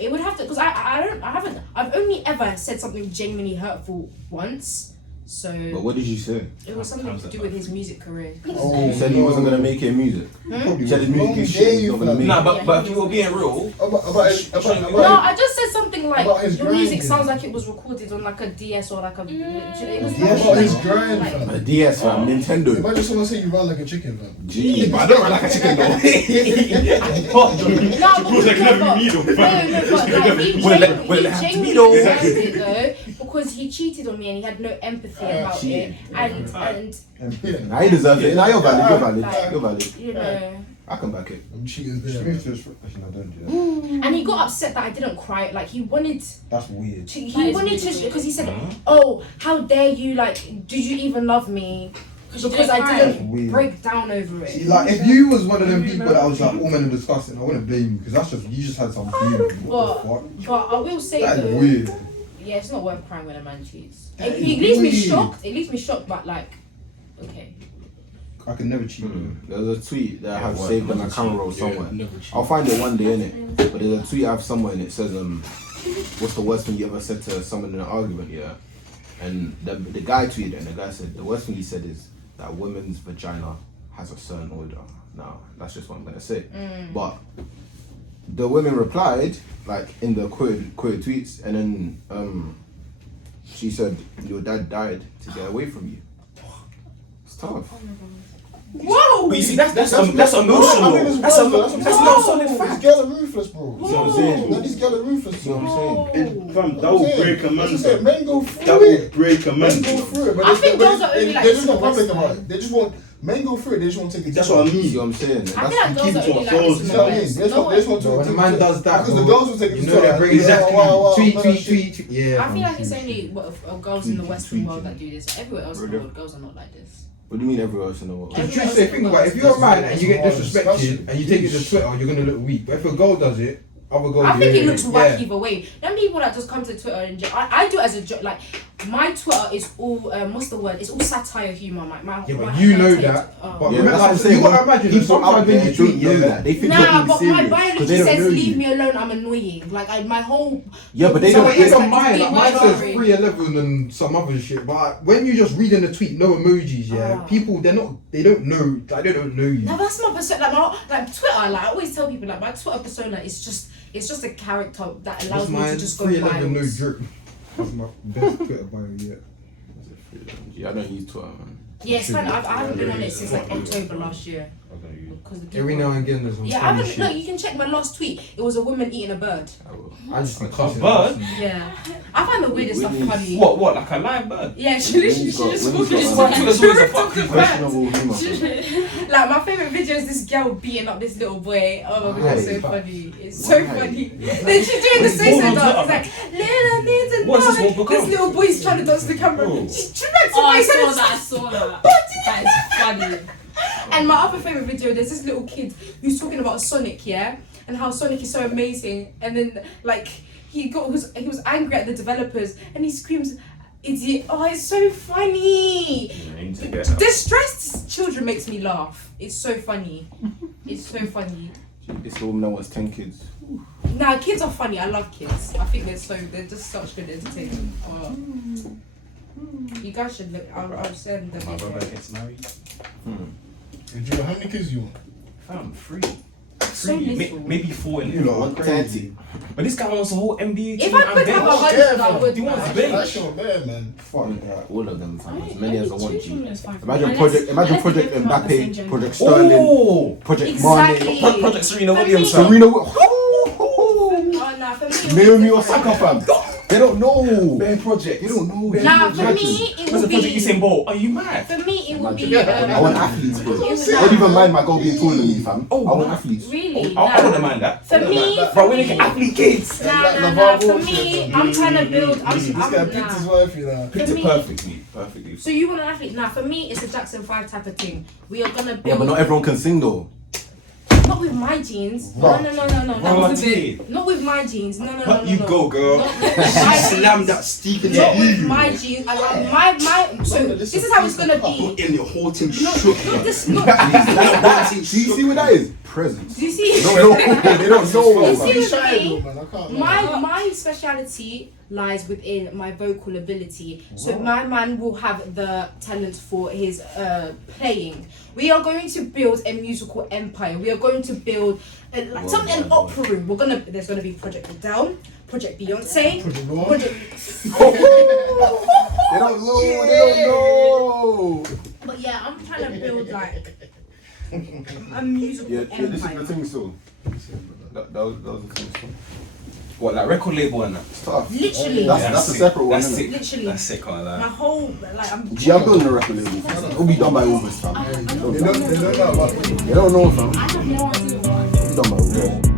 It would have to because I've only ever said something genuinely hurtful once. So But what did you say? it was something to do with his music career. Oh, You said he wasn't gonna make it in music. Probably He said his won't. music is shit. He's not gonna make it. Nah, but if you were being real, About No, I just said something like About his your music grinding. sounds like it was recorded on like a DS or like a. It was DS about his like- grind, like- fam. A DS, fam. Nintendo. Imagine someone say you run like a chicken, fam. Gee, but I don't run like a chicken though. No, but Suppose I can never be me though. No, but like he Well, genuinely have to be deserved though. it though because he cheated on me and he had no empathy about it and Now he deserves it. Now you're valid. You're valid. You're valid. you know I can back it. I'm cheaters there. Smooth to his actually, no, don't do that. and he got upset that I didn't cry like he wanted That's weird. to That he is wanted really to weird. because he said oh how dare you like did you even love me you because didn't I cry. didn't Weird. break down over See, it. like if you was one of them people that was like all men are disgusting, I wouldn't blame you because that's just you just had some feeling. What the fuck? But I will say That is though, weird. yeah, it's not worth crying when a man cheats. That It is leaves me weird. shocked. It leaves me shocked, but like, okay. I could never cheat. There's a tweet that I have what? saved on my camera roll somewhere. I'll find it one day, innit? But there's a tweet I have somewhere and it says, what's the worst thing you ever said to someone in an argument, yeah? And the guy tweeted it and the guy said, the worst thing he said is that women's vagina has a certain odor. Now, that's just what I'm gonna say. But the women replied, like in the quoted tweets, and then she said, your dad died to get away from you. It's tough. Whoa! but you see, that's I emotional. think That's not solid These fact. girls are ruthless, bro. See what I'm saying? No, these girls are ruthless. See what I'm saying? Fam, that will break a man. That's what I'm saying. Men go That through will it. break a man. Men go through it, but I think girls are only like they're just not this in the public West, about though. it. They just want men go through it. They just want to take it. That's what I See mean. what I'm saying? I feel That's like girls keep are it to only like ourselves. this in You the know what I mean? West. They just want to When a take man it does that, because the bro, girls will take it you to know they're her. bringing Exactly. tweet. Tweet. Yeah. I feel like it's fam, only girls in the Western world that do this. Everywhere else in the world, girls are not like this. What do you mean everywhere else in the world? The truth is, think about it. If you're a man and you get disrespected and you take it to Twitter, you're gonna look weak. But if a girl does it, other girls. I think yeah, it looks yeah. whack either way. Them people that just come to Twitter and I do it as a joke. Like my Twitter is all what's the word? It's all satire humor. Yeah, but you know that. But Yeah, remember, that's what I'm like, saying. you gotta imagine that People out sometimes when there you tweet, don't know that. They think Nah, you're but being my serious biology because they don't says know leave you. me alone. I'm annoying. Like my whole. Yeah, but they So don't. it is like, on mine. Like, mine sorry. says 311 and some other shit. But when you just reading the tweet, no emojis. Yeah, people they don't know. Like, they don't know you. No, that's my persona. Like Twitter. Like I always tell people, like my Twitter persona is just a character that allows me to just go 311 no wild. drip. That's my best Twitter bio yet. Yeah, I don't use Twitter, man. Yeah, it's funny. I haven't been on it since like October last year. Because of Every now and again there's some yeah, I funny haven't. shit. No, you can check my last tweet. It was a woman eating a bird. I just be cussing. bird? Yeah, I find the weirdest stuff Whitney's- funny. What, like a live bird? Yeah, she literally Whitney's got- just Whitney's got just one. fucking That's always a tripped fucking off the bird. Questionable humour. Like my favorite video is this girl beating up this little boy. Oh my god, it's so funny. It's so funny. Then she's doing the What's say-so going on dance. Twitter? It's like, little need to What's this know. one become? This little boy's trying to dance to the camera. Oh. She smacks Oh, I his face saw and that. I saw that. That is funny. And my other favorite video, there's this little kid who's talking about Sonic, yeah, and how Sonic is so amazing, and then like he was angry at the developers, and he screams, "Idiot!" Oh, it's so funny. Distressed children makes me laugh. It's so funny. It's so funny. This woman that wants 10 kids. Nah, kids are funny. I love kids. I think they're just such good entertainment. You guys should look. I'll send them. My brother gets married. Hey, Jubril, how many kids you want? Fam, 3. So little. Maybe 4 in You it. lot are want crazy. 30. But this guy wants a whole NBA If team I and could have a bench. hundred, I would. Do you want man. to bench? That's your man, man. Fuck that. All of them, fam. As Only many as I two want children you. is fine for me. Imagine Unless- Project unless they Project both come out the same Mbappe, gender. Project Sterling, Oh! Project Exactly. Mane, Project Serena For Williams. me- fam. Serena. Oh nah, for me. Naomi Osaka, fam. They don't know. Bare project. They don't know. Nah, for Imagine. me it What's would the project be. Usain Bolt? Are you mad? For me it would be. Imagine. I want athletes, bro. it would- I don't even mind my goal being taller than me, fam. Oh, I want wow. athletes. Really? I wouldn't mind that. For me, Bro, we're looking at athlete kids. nah. For me, I'm trying to build. This guy picked his wife, you know. Picked For it me- perfectly. So you want an athlete? Nah, for me, it's a Jackson 5 type of thing. We are gonna build. Yeah, but not everyone can sing though. Not with my genes. Right. No. Bro, Not T. with my genes. No. You go, girl. Not with my Slam genes. that steep in Not with the my genes. So this is how it's gonna be. in the whole team Not shook. this. Not. Do you see what that is? Presents. Do you see? No, they don't know. You see He's with shy, me? though, man. I can't lie. My speciality lies within my vocal ability. So my man will have the talent for his playing. We are going to build a musical empire. We are going to build an opera room. There's gonna be Project Adele, Project Beyonce, Project Noir. Project. They don't know. They don't know. But yeah, I'm trying to build like a musical Yeah, this is the empire. thing still. That was the thing still. What, like record label and that? It's tough. Literally, That's a sick. separate one, That's isn't sick. it? Literally. That's sick, I my like. whole like I'm. Gee, I'm building a record label. It'll be done by August, fam. They don't know about They don't know, fam. I have no idea what. It'll be done by August.